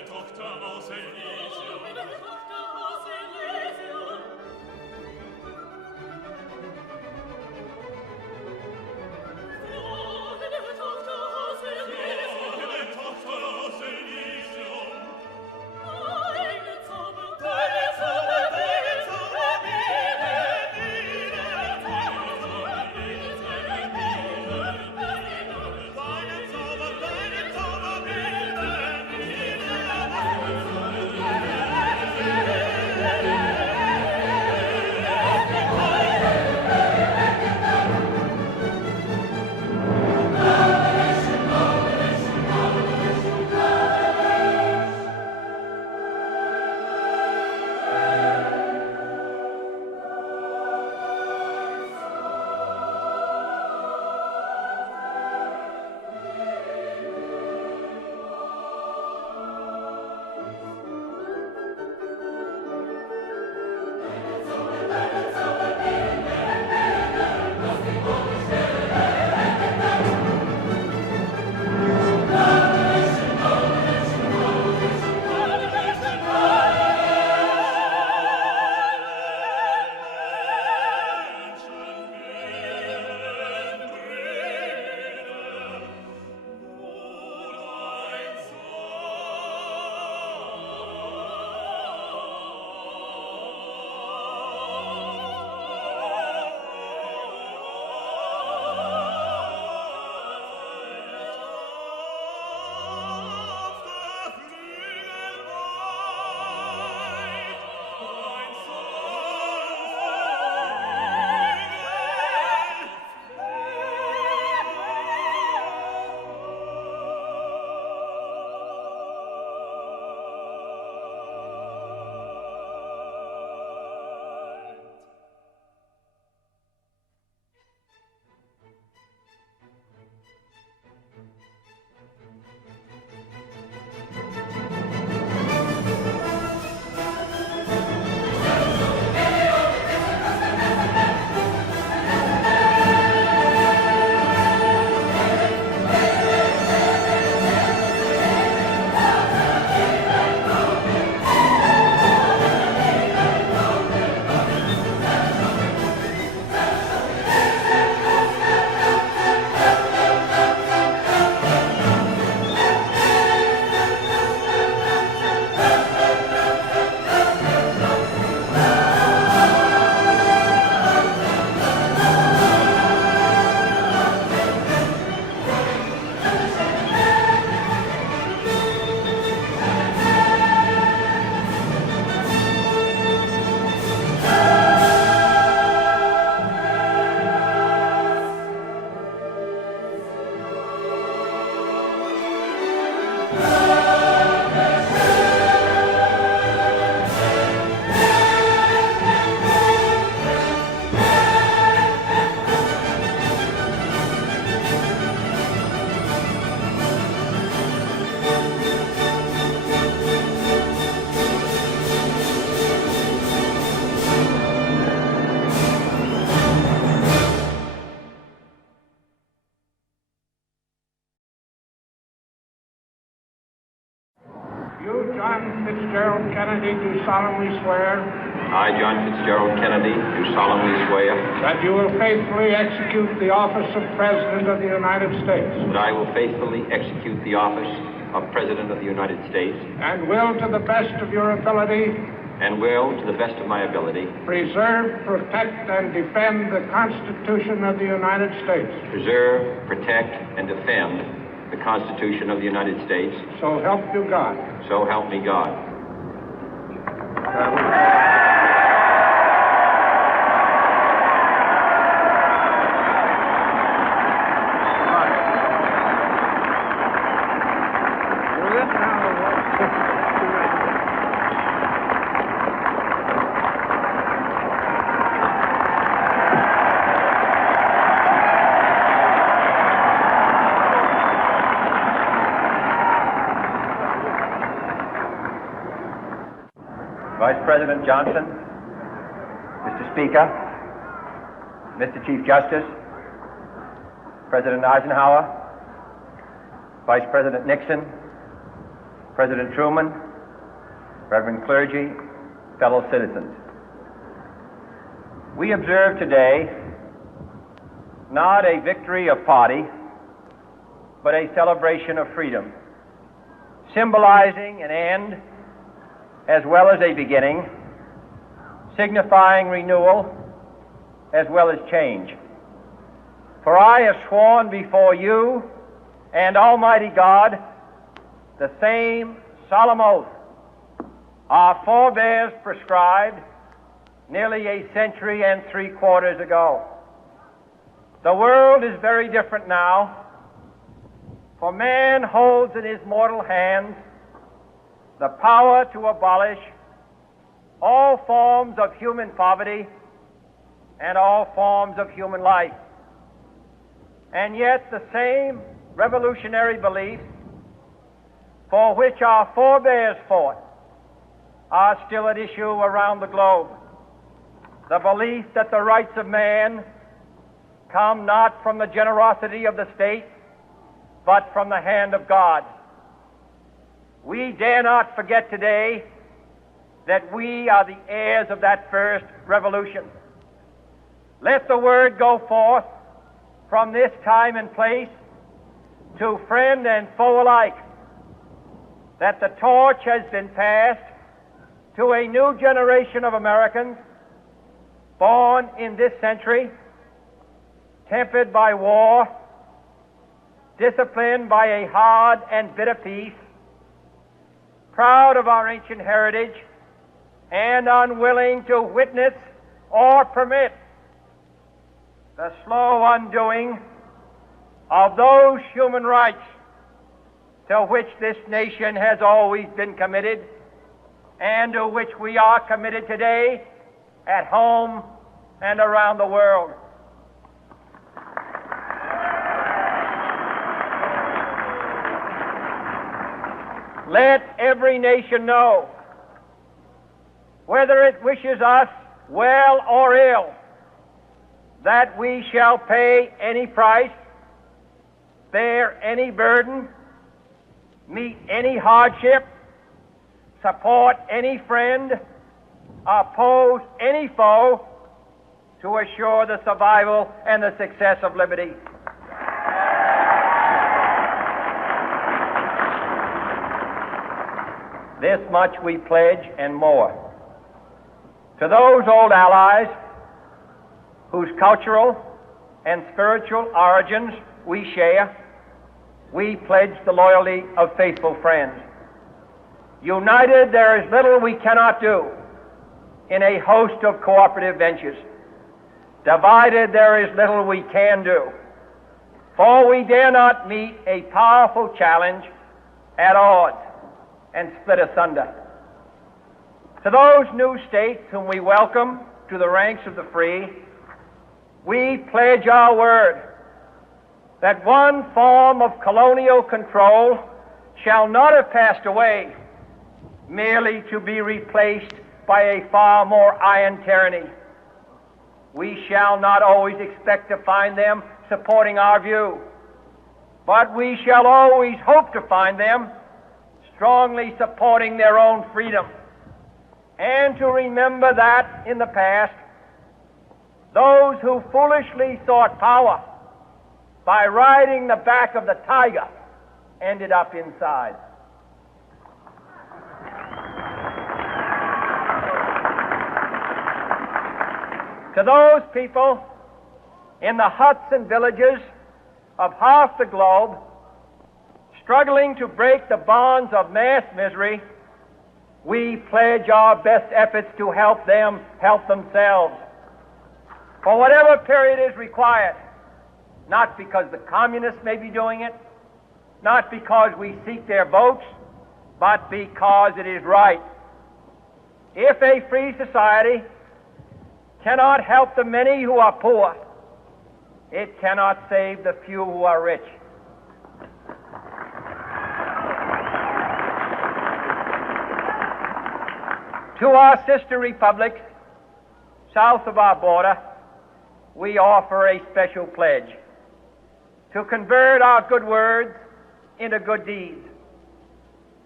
You, John Fitzgerald Kennedy, do solemnly swear I, John Fitzgerald Kennedy, do solemnly swear that you will faithfully execute the office of President of the United States that I will faithfully execute the office of President of the United States and will, to the best of your ability, and will, to the best of my ability, preserve, protect, and defend the Constitution of the United States. preserve, protect, and defend the Constitution of the United States. So help you God. So help me God. Vice President Johnson, Mr. Speaker, Mr. Chief Justice, President Eisenhower, Vice President Nixon, President Truman, Reverend clergy, fellow citizens. We observe today not a victory of party, but a celebration of freedom, symbolizing an end as well as a beginning, signifying renewal as well as change. For I have sworn before you and Almighty God the same solemn oath our forebears prescribed nearly a century and 3/4 ago. The world is very different now, for man holds in his mortal hands the power to abolish all forms of human poverty and all forms of human life. And yet the same revolutionary beliefs for which our forebears fought are still at issue around the globe. The belief that the rights of man come not from the generosity of the state, but from the hand of God. We dare not forget today that we are the heirs of that first revolution. Let the word go forth from this time and place to friend and foe alike that the torch has been passed to a new generation of Americans born in this century, tempered by war, disciplined by a hard and bitter peace, proud of our ancient heritage, and unwilling to witness or permit the slow undoing of those human rights to which this nation has always been committed and to which we are committed today at home and around the world. Let every nation know, whether it wishes us well or ill, that we shall pay any price, bear any burden, meet any hardship, support any friend, oppose any foe to assure the survival and the success of liberty. This much we pledge and more. To those old allies whose cultural and spiritual origins we share, we pledge the loyalty of faithful friends. United, there is little we cannot do in a host of cooperative ventures. Divided, there is little we can do, for we dare not meet a powerful challenge at odds and split asunder. To those new states whom we welcome to the ranks of the free, we pledge our word that one form of colonial control shall not have passed away, merely to be replaced by a far more iron tyranny. We shall not always expect to find them supporting our view, but we shall always hope to find them strongly supporting their own freedom, and to remember that in the past, those who foolishly sought power by riding the back of the tiger ended up inside. To those people in the huts and villages of half the globe struggling to break the bonds of mass misery, we pledge our best efforts to help them help themselves for whatever period is required, not because the communists may be doing it, not because we seek their votes, but because it is right. If a free society cannot help the many who are poor, it cannot save the few who are rich. To our sister republics south of our border, we offer a special pledge to convert our good words into good deeds.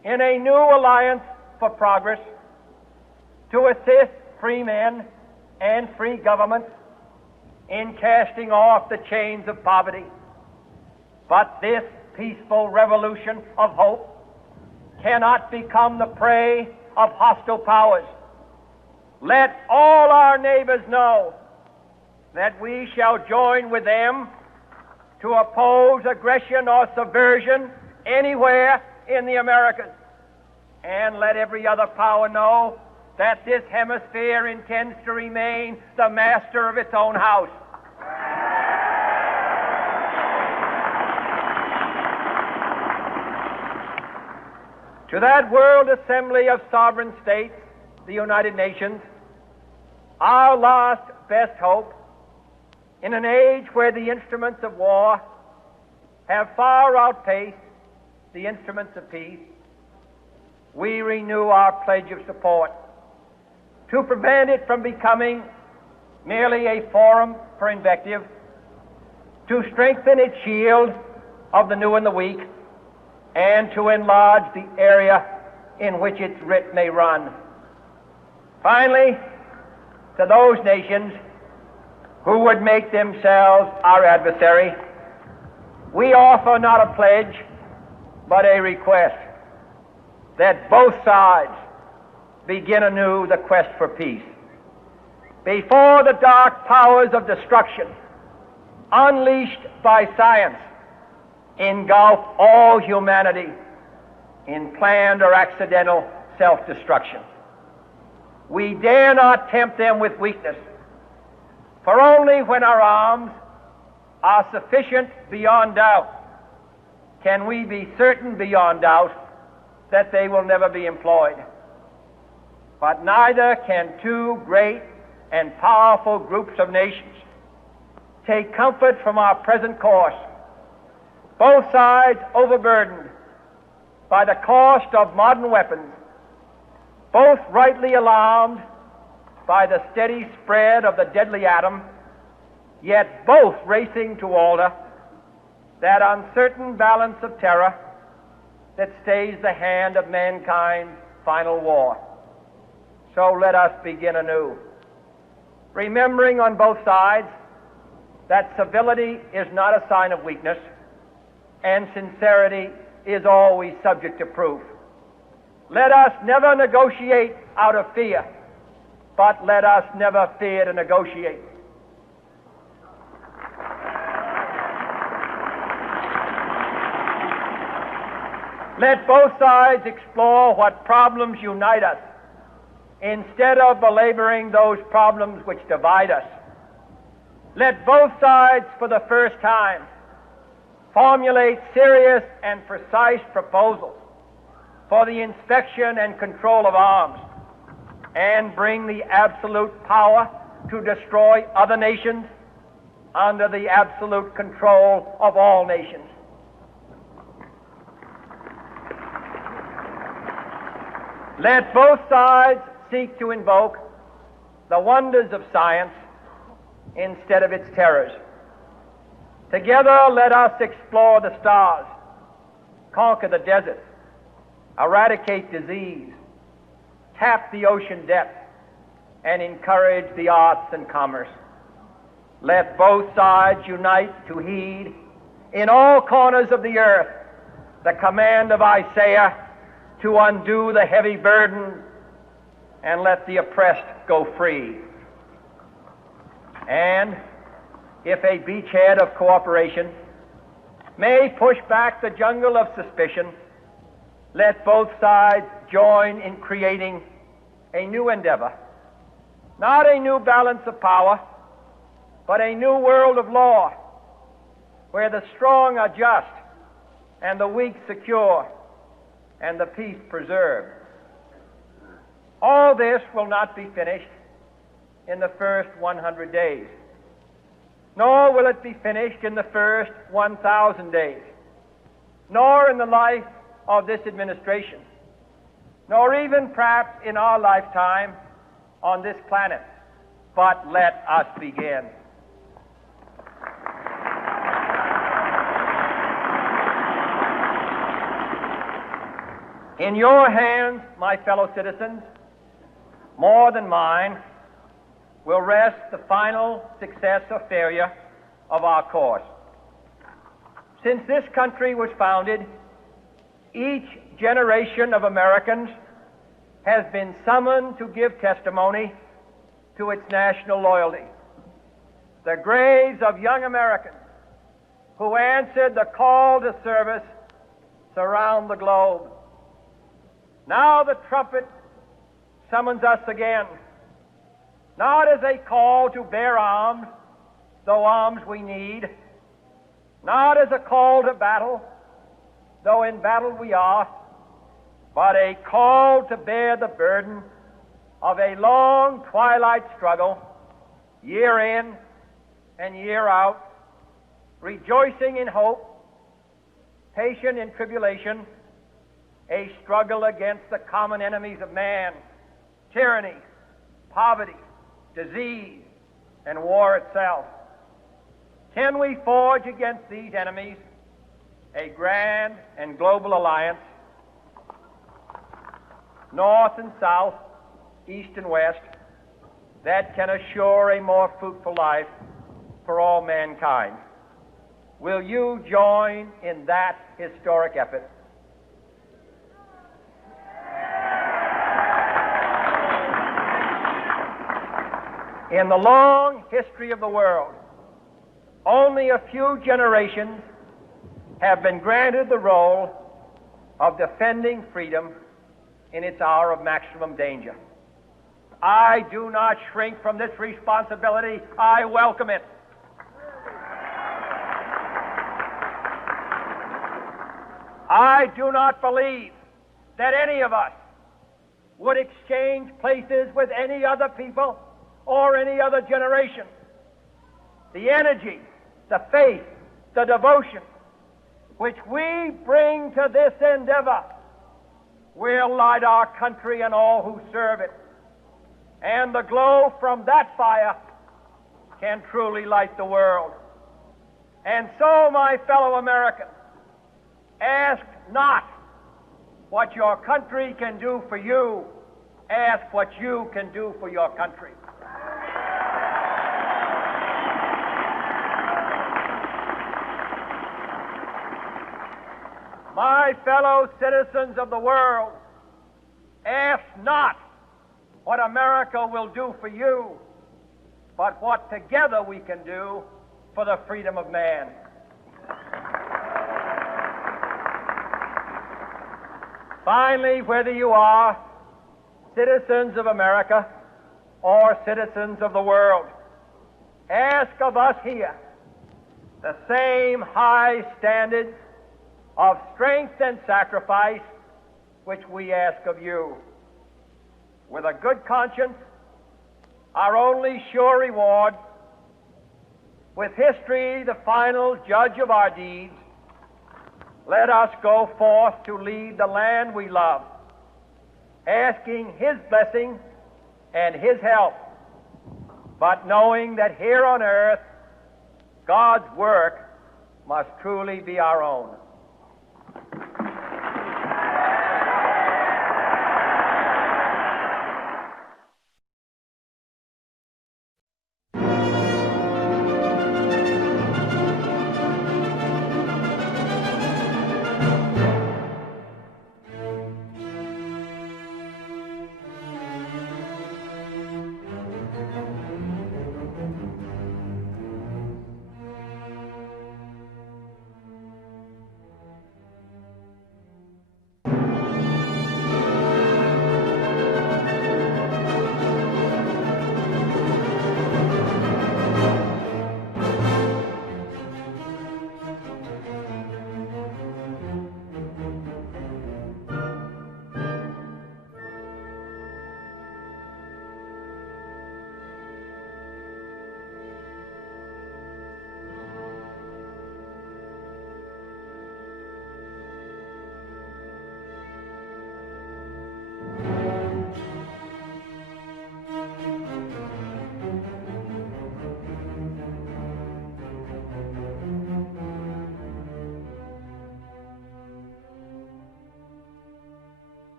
in a new alliance for progress to assist free men and free governments in casting off the chains of poverty. But this peaceful revolution of hope cannot become the prey of hostile powers. Let all our neighbors know that we shall join with them to oppose aggression or subversion anywhere in the Americas. And let every other power know that this hemisphere intends to remain the master of its own house. To that World Assembly of Sovereign States, the United Nations, our last best hope, in an age where the instruments of war have far outpaced the instruments of peace, we renew our pledge of support to prevent it from becoming merely a forum for invective, to strengthen its shield of the new and the weak, and to enlarge the area in which its writ may run. Finally, to those nations who would make themselves our adversary, we offer not a pledge, but a request that both sides begin anew the quest for peace. Before the dark powers of destruction, unleashed by science, engulf all humanity in planned or accidental self-destruction, we dare not tempt them with weakness, for only when our arms are sufficient beyond doubt can we be certain beyond doubt that they will never be employed. But neither can two great and powerful groups of nations take comfort from our present course, both sides overburdened by the cost of modern weapons, both rightly alarmed by the steady spread of the deadly atom, yet both racing to alter that uncertain balance of terror that stays the hand of mankind's final war. So let us begin anew, remembering on both sides that civility is not a sign of weakness, and sincerity is always subject to proof. Let us never negotiate out of fear, but let us never fear to negotiate. Let both sides explore what problems unite us, instead of belaboring those problems which divide us. Let both sides, for the first time, formulate serious and precise proposals for the inspection and control of arms, and bring the absolute power to destroy other nations under the absolute control of all nations. Let both sides seek to invoke the wonders of science instead of its terrors. Together, let us explore the stars, conquer the deserts, eradicate disease, tap the ocean depths, and encourage the arts and commerce. Let both sides unite to heed in all corners of the earth the command of Isaiah to undo the heavy burden and let the oppressed go free. And if a beachhead of cooperation may push back the jungle of suspicion, let both sides join in creating a new endeavor, not a new balance of power, but a new world of law, where the strong are just and the weak secure and the peace preserved. All this will not be finished in the first 100 days, nor will it be finished in the first 1,000 days, nor in the life of this administration, nor even perhaps in our lifetime on this planet. But let us begin. In your hands, my fellow citizens, more than mine, will rest the final success or failure of our course. Since this country was founded, each generation of Americans has been summoned to give testimony to its national loyalty. The graves of young Americans who answered the call to service surround the globe. Now the trumpet summons us again, not as a call to bear arms, though arms we need, not as a call to battle, though in battle we are, but a call to bear the burden of a long twilight struggle, year in and year out, rejoicing in hope, patient in tribulation, a struggle against the common enemies of man, tyranny, poverty, disease, and war itself. Can we forge against these enemies a grand and global alliance, north and south, east and west, that can assure a more fruitful life for all mankind? Will you join in that historic effort? In the long history of the world, only a few generations have been granted the role of defending freedom in its hour of maximum danger. I do not shrink from this responsibility. I welcome it. I do not believe that any of us would exchange places with any other people or any other generation. The energy, the faith, the devotion which we bring to this endeavor will light our country and all who serve it. And the glow from that fire can truly light the world. And so, my fellow Americans, ask not what your country can do for you. Ask what you can do for your country. My fellow citizens of the world, ask not what America will do for you, but what together we can do for the freedom of man. Finally, whether you are citizens of America or citizens of the world, ask of us here the same high standards of strength and sacrifice which we ask of you. With a good conscience, our only sure reward, with history the final judge of our deeds, let us go forth to lead the land we love, asking His blessing and His help, but knowing that here on earth God's work must truly be our own.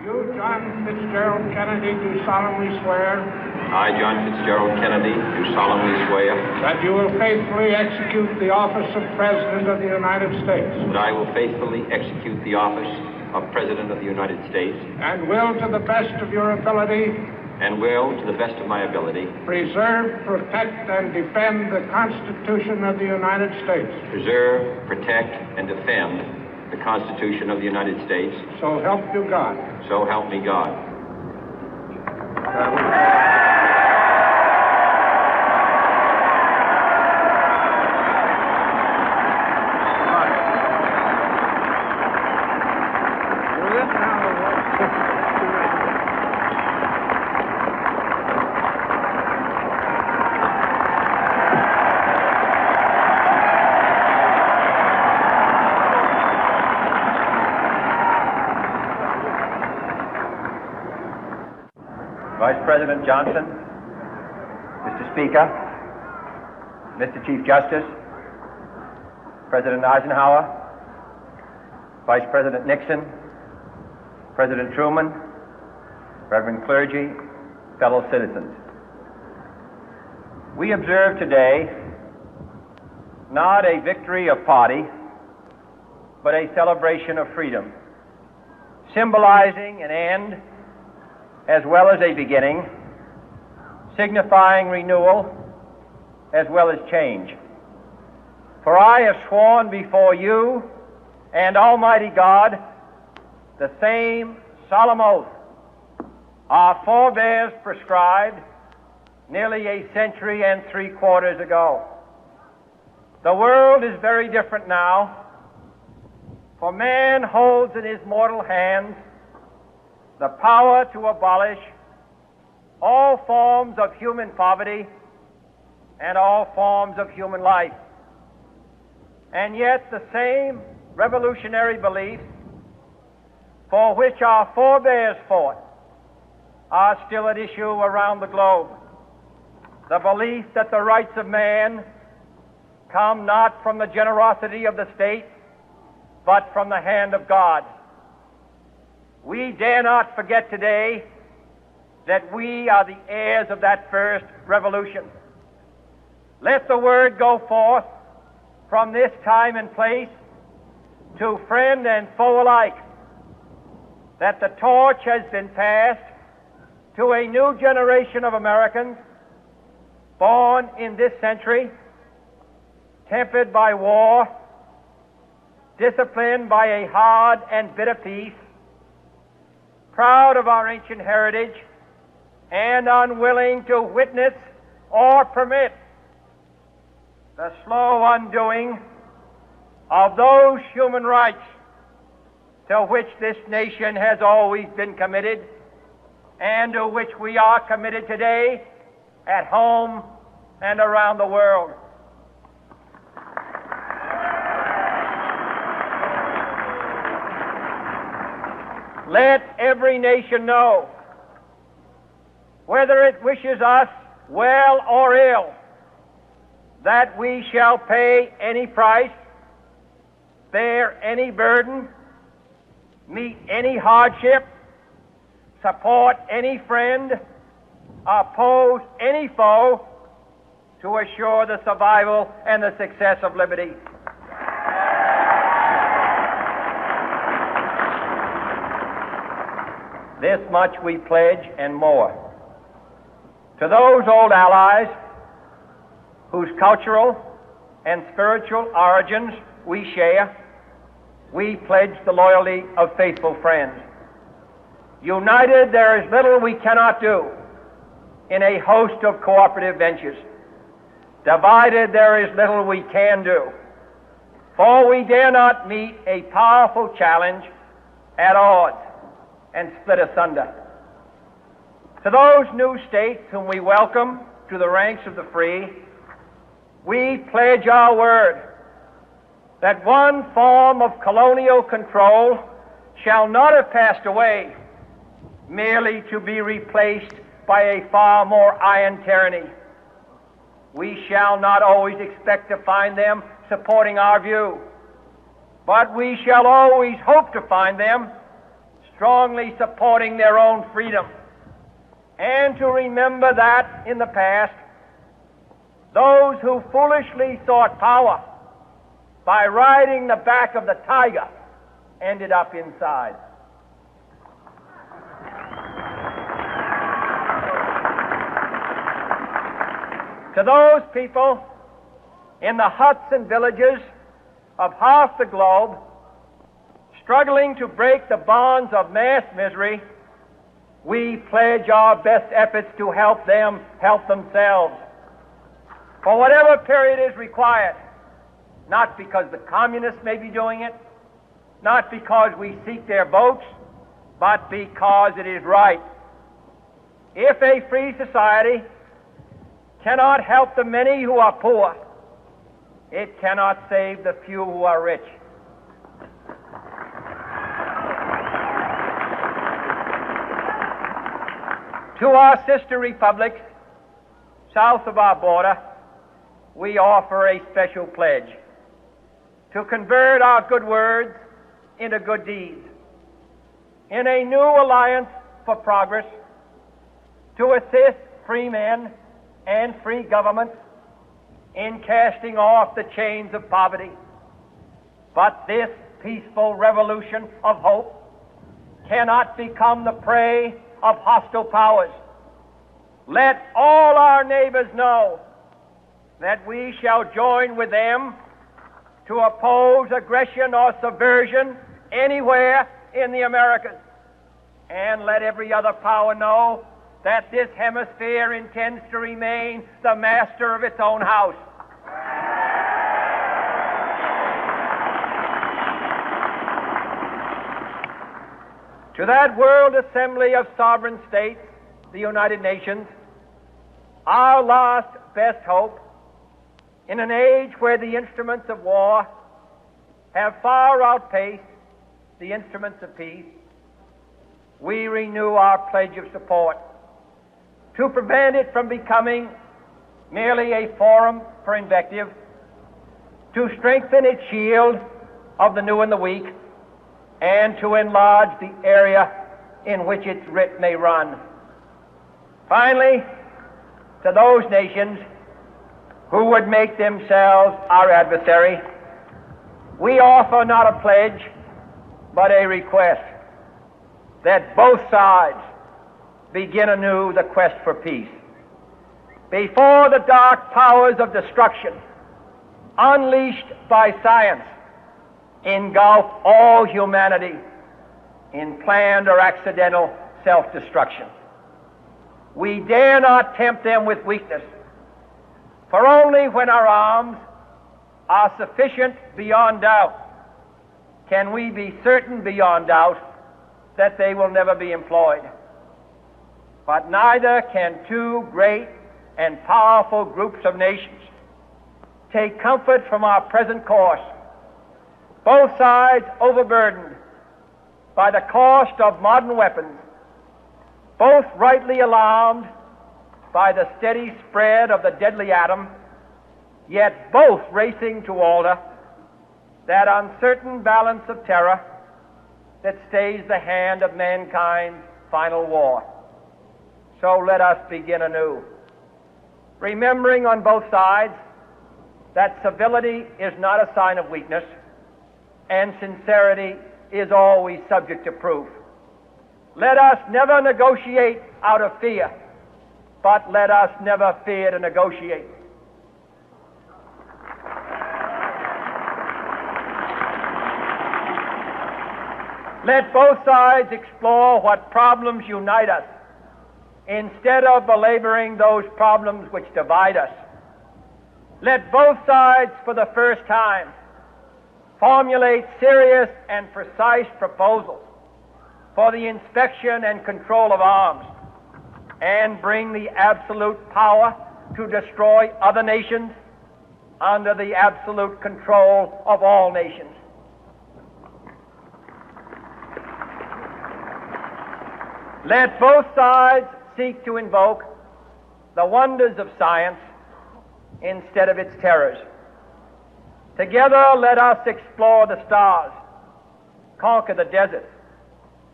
You, John Fitzgerald Kennedy, do solemnly swear I, John Fitzgerald Kennedy, do solemnly swear that you will faithfully execute the office of President of the United States that I will faithfully execute the office of President of the United States and will, to the best of your ability, and will, to the best of my ability, preserve, protect, and defend the Constitution of the United States. preserve, protect, and defend the Constitution of the United States. So help you God. So help me God. Vice President Johnson, Mr. Speaker, Mr. Chief Justice, President Eisenhower, Vice President Nixon, President Truman, Reverend clergy, fellow citizens. We observe today not a victory of party, but a celebration of freedom, symbolizing an end as well as a beginning, signifying renewal as well as change. For I have sworn before you and Almighty God the same solemn oath our forebears prescribed nearly a century and 3/4 ago. The world is very different now, for man holds in his mortal hands the power to abolish all forms of human poverty and all forms of human life. And yet the same revolutionary beliefs for which our forebears fought are still at issue around the globe. The belief that the rights of man come not from the generosity of the state, but from the hand of God. We dare not forget today that we are the heirs of that first revolution. Let the word go forth from this time and place to friend and foe alike that the torch has been passed to a new generation of Americans born in this century, tempered by war, disciplined by a hard and bitter peace, proud of our ancient heritage, and unwilling to witness or permit the slow undoing of those human rights to which this nation has always been committed and to which we are committed today at home and around the world. Let every nation know, whether it wishes us well or ill, that we shall pay any price, bear any burden, meet any hardship, support any friend, oppose any foe to assure the survival and the success of liberty. This much we pledge and more. To those old allies whose cultural and spiritual origins we share, we pledge the loyalty of faithful friends. United, there is little we cannot do in a host of cooperative ventures. Divided, there is little we can do, for we dare not meet a powerful challenge at odds and split asunder. To those new states whom we welcome to the ranks of the free, we pledge our word that one form of colonial control shall not have passed away, merely to be replaced by a far more iron tyranny. We shall not always expect to find them supporting our view, but we shall always hope to find them strongly supporting their own freedom, and to remember that in the past, those who foolishly sought power by riding the back of the tiger ended up inside. To those people in the huts and villages of half the globe struggling to break the bonds of mass misery, we pledge our best efforts to help them help themselves for whatever period is required, not because the communists may be doing it, not because we seek their votes, but because it is right. If a free society cannot help the many who are poor, it cannot save the few who are rich. To our sister republics south of our border, we offer a special pledge to convert our good words into good deeds, in a new alliance for progress, to assist free men and free governments in casting off the chains of poverty. But this peaceful revolution of hope cannot become the prey of hostile powers. Let all our neighbors know that we shall join with them to oppose aggression or subversion anywhere in the Americas. And let every other power know that this hemisphere intends to remain the master of its own house. To that World Assembly of Sovereign States, the United Nations, our last best hope, in an age where the instruments of war have far outpaced the instruments of peace, we renew our pledge of support to prevent it from becoming merely a forum for invective, to strengthen its shield of the new and the weak, and to enlarge the area in which its writ may run. Finally, to those nations who would make themselves our adversary, we offer not a pledge, but a request that both sides begin anew the quest for peace. Before the dark powers of destruction, unleashed by science, engulf all humanity in planned or accidental self-destruction, we dare not tempt them with weakness, for only when our arms are sufficient beyond doubt can we be certain beyond doubt that they will never be employed. But neither can two great and powerful groups of nations take comfort from our present course, both sides overburdened by the cost of modern weapons, both rightly alarmed by the steady spread of the deadly atom, yet both racing to alter that uncertain balance of terror that stays the hand of mankind's final war. So let us begin anew, remembering on both sides that civility is not a sign of weakness, and sincerity is always subject to proof. Let us never negotiate out of fear, but let us never fear to negotiate. Let both sides explore what problems unite us, instead of belaboring those problems which divide us. Let both sides, for the first time, formulate serious and precise proposals for the inspection and control of arms, and bring the absolute power to destroy other nations under the absolute control of all nations. Let both sides seek to invoke the wonders of science instead of its terrors. Together let us explore the stars, conquer the deserts,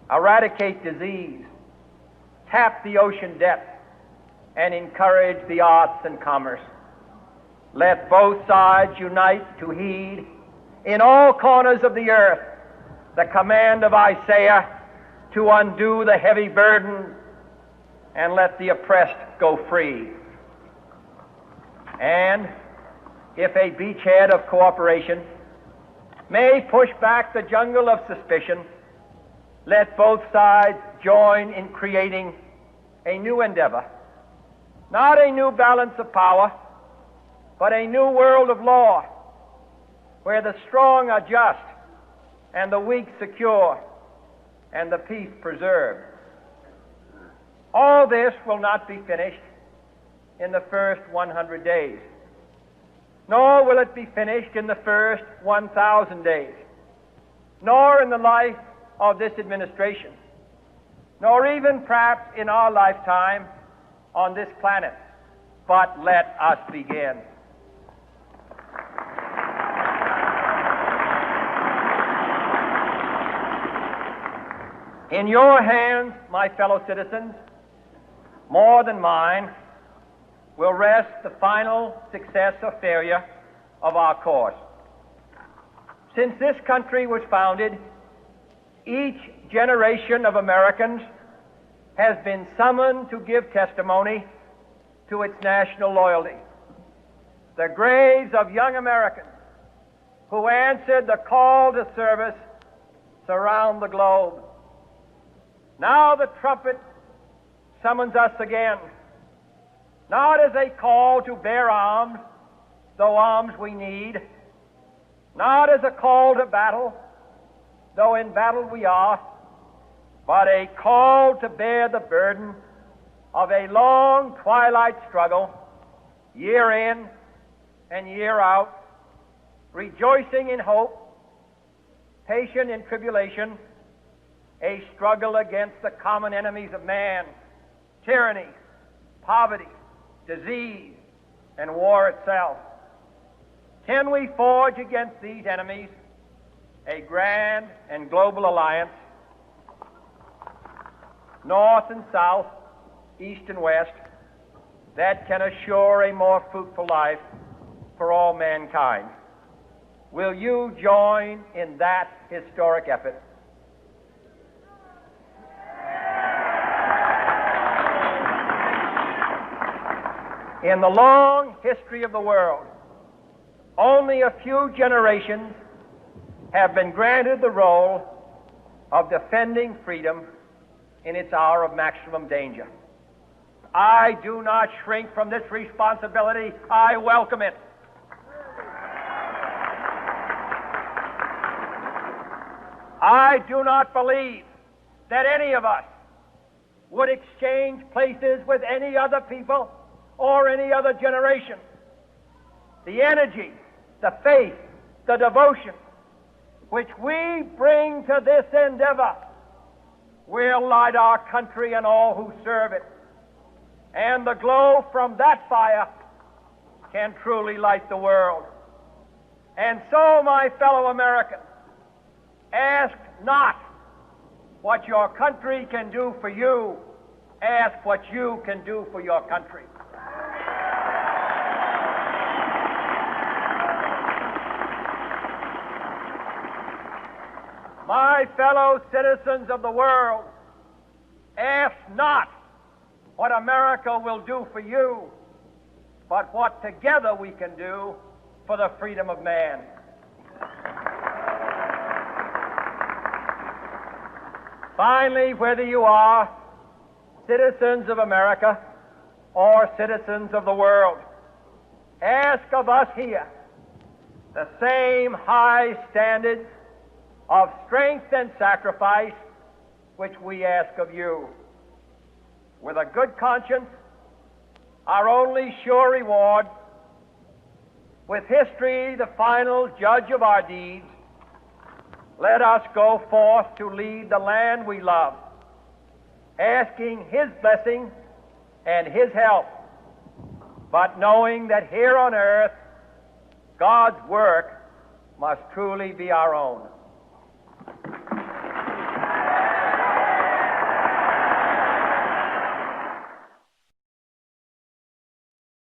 eradicate disease, tap the ocean depth, and encourage the arts and commerce. Let both sides unite to heed in all corners of the earth the command of Isaiah to undo the heavy burden and let the oppressed go free. And if a beachhead of cooperation may push back the jungle of suspicion, let both sides join in creating a new endeavor, not a new balance of power, but a new world of law, where the strong are just and the weak secure and the peace preserved. All this will not be finished in the first 100 days, nor will it be finished in the first 1,000 days, nor in the life of this administration, nor even perhaps in our lifetime on this planet. But let us begin. In your hands, my fellow citizens, more than mine, will rest the final success or failure of our course. Since this country was founded, each generation of Americans has been summoned to give testimony to its national loyalty. The graves of young Americans who answered the call to service surround the globe. Now the trumpet summons us again, not as a call to bear arms, though arms we need, not as a call to battle, though in battle we are, but a call to bear the burden of a long twilight struggle, year in and year out, rejoicing in hope, patient in tribulation, a struggle against the common enemies of man, tyranny, poverty, disease, and war itself. Can we forge against these enemies a grand and global alliance, north and south, east and west, that can assure a more fruitful life for all mankind? Will you join in that historic effort? In the long history of the world, only a few generations have been granted the role of defending freedom in its hour of maximum danger. I do not shrink from this responsibility. I welcome it. I do not believe that any of us would exchange places with any other people or any other generation. The energy, the faith, the devotion which we bring to this endeavor will light our country and all who serve it. And the glow from that fire can truly light the world. And so, my fellow Americans, ask not what your country can do for you, ask what you can do for your country. My fellow citizens of the world, ask not what America will do for you, but what together we can do for the freedom of man. Finally, whether you are citizens of America or citizens of the world, ask of us here the same high standards of strength and sacrifice which we ask of you. With a good conscience, our only sure reward, with history the final judge of our deeds, let us go forth to lead the land we love, asking His blessing and His help, but knowing that here on earth God's work must truly be our own.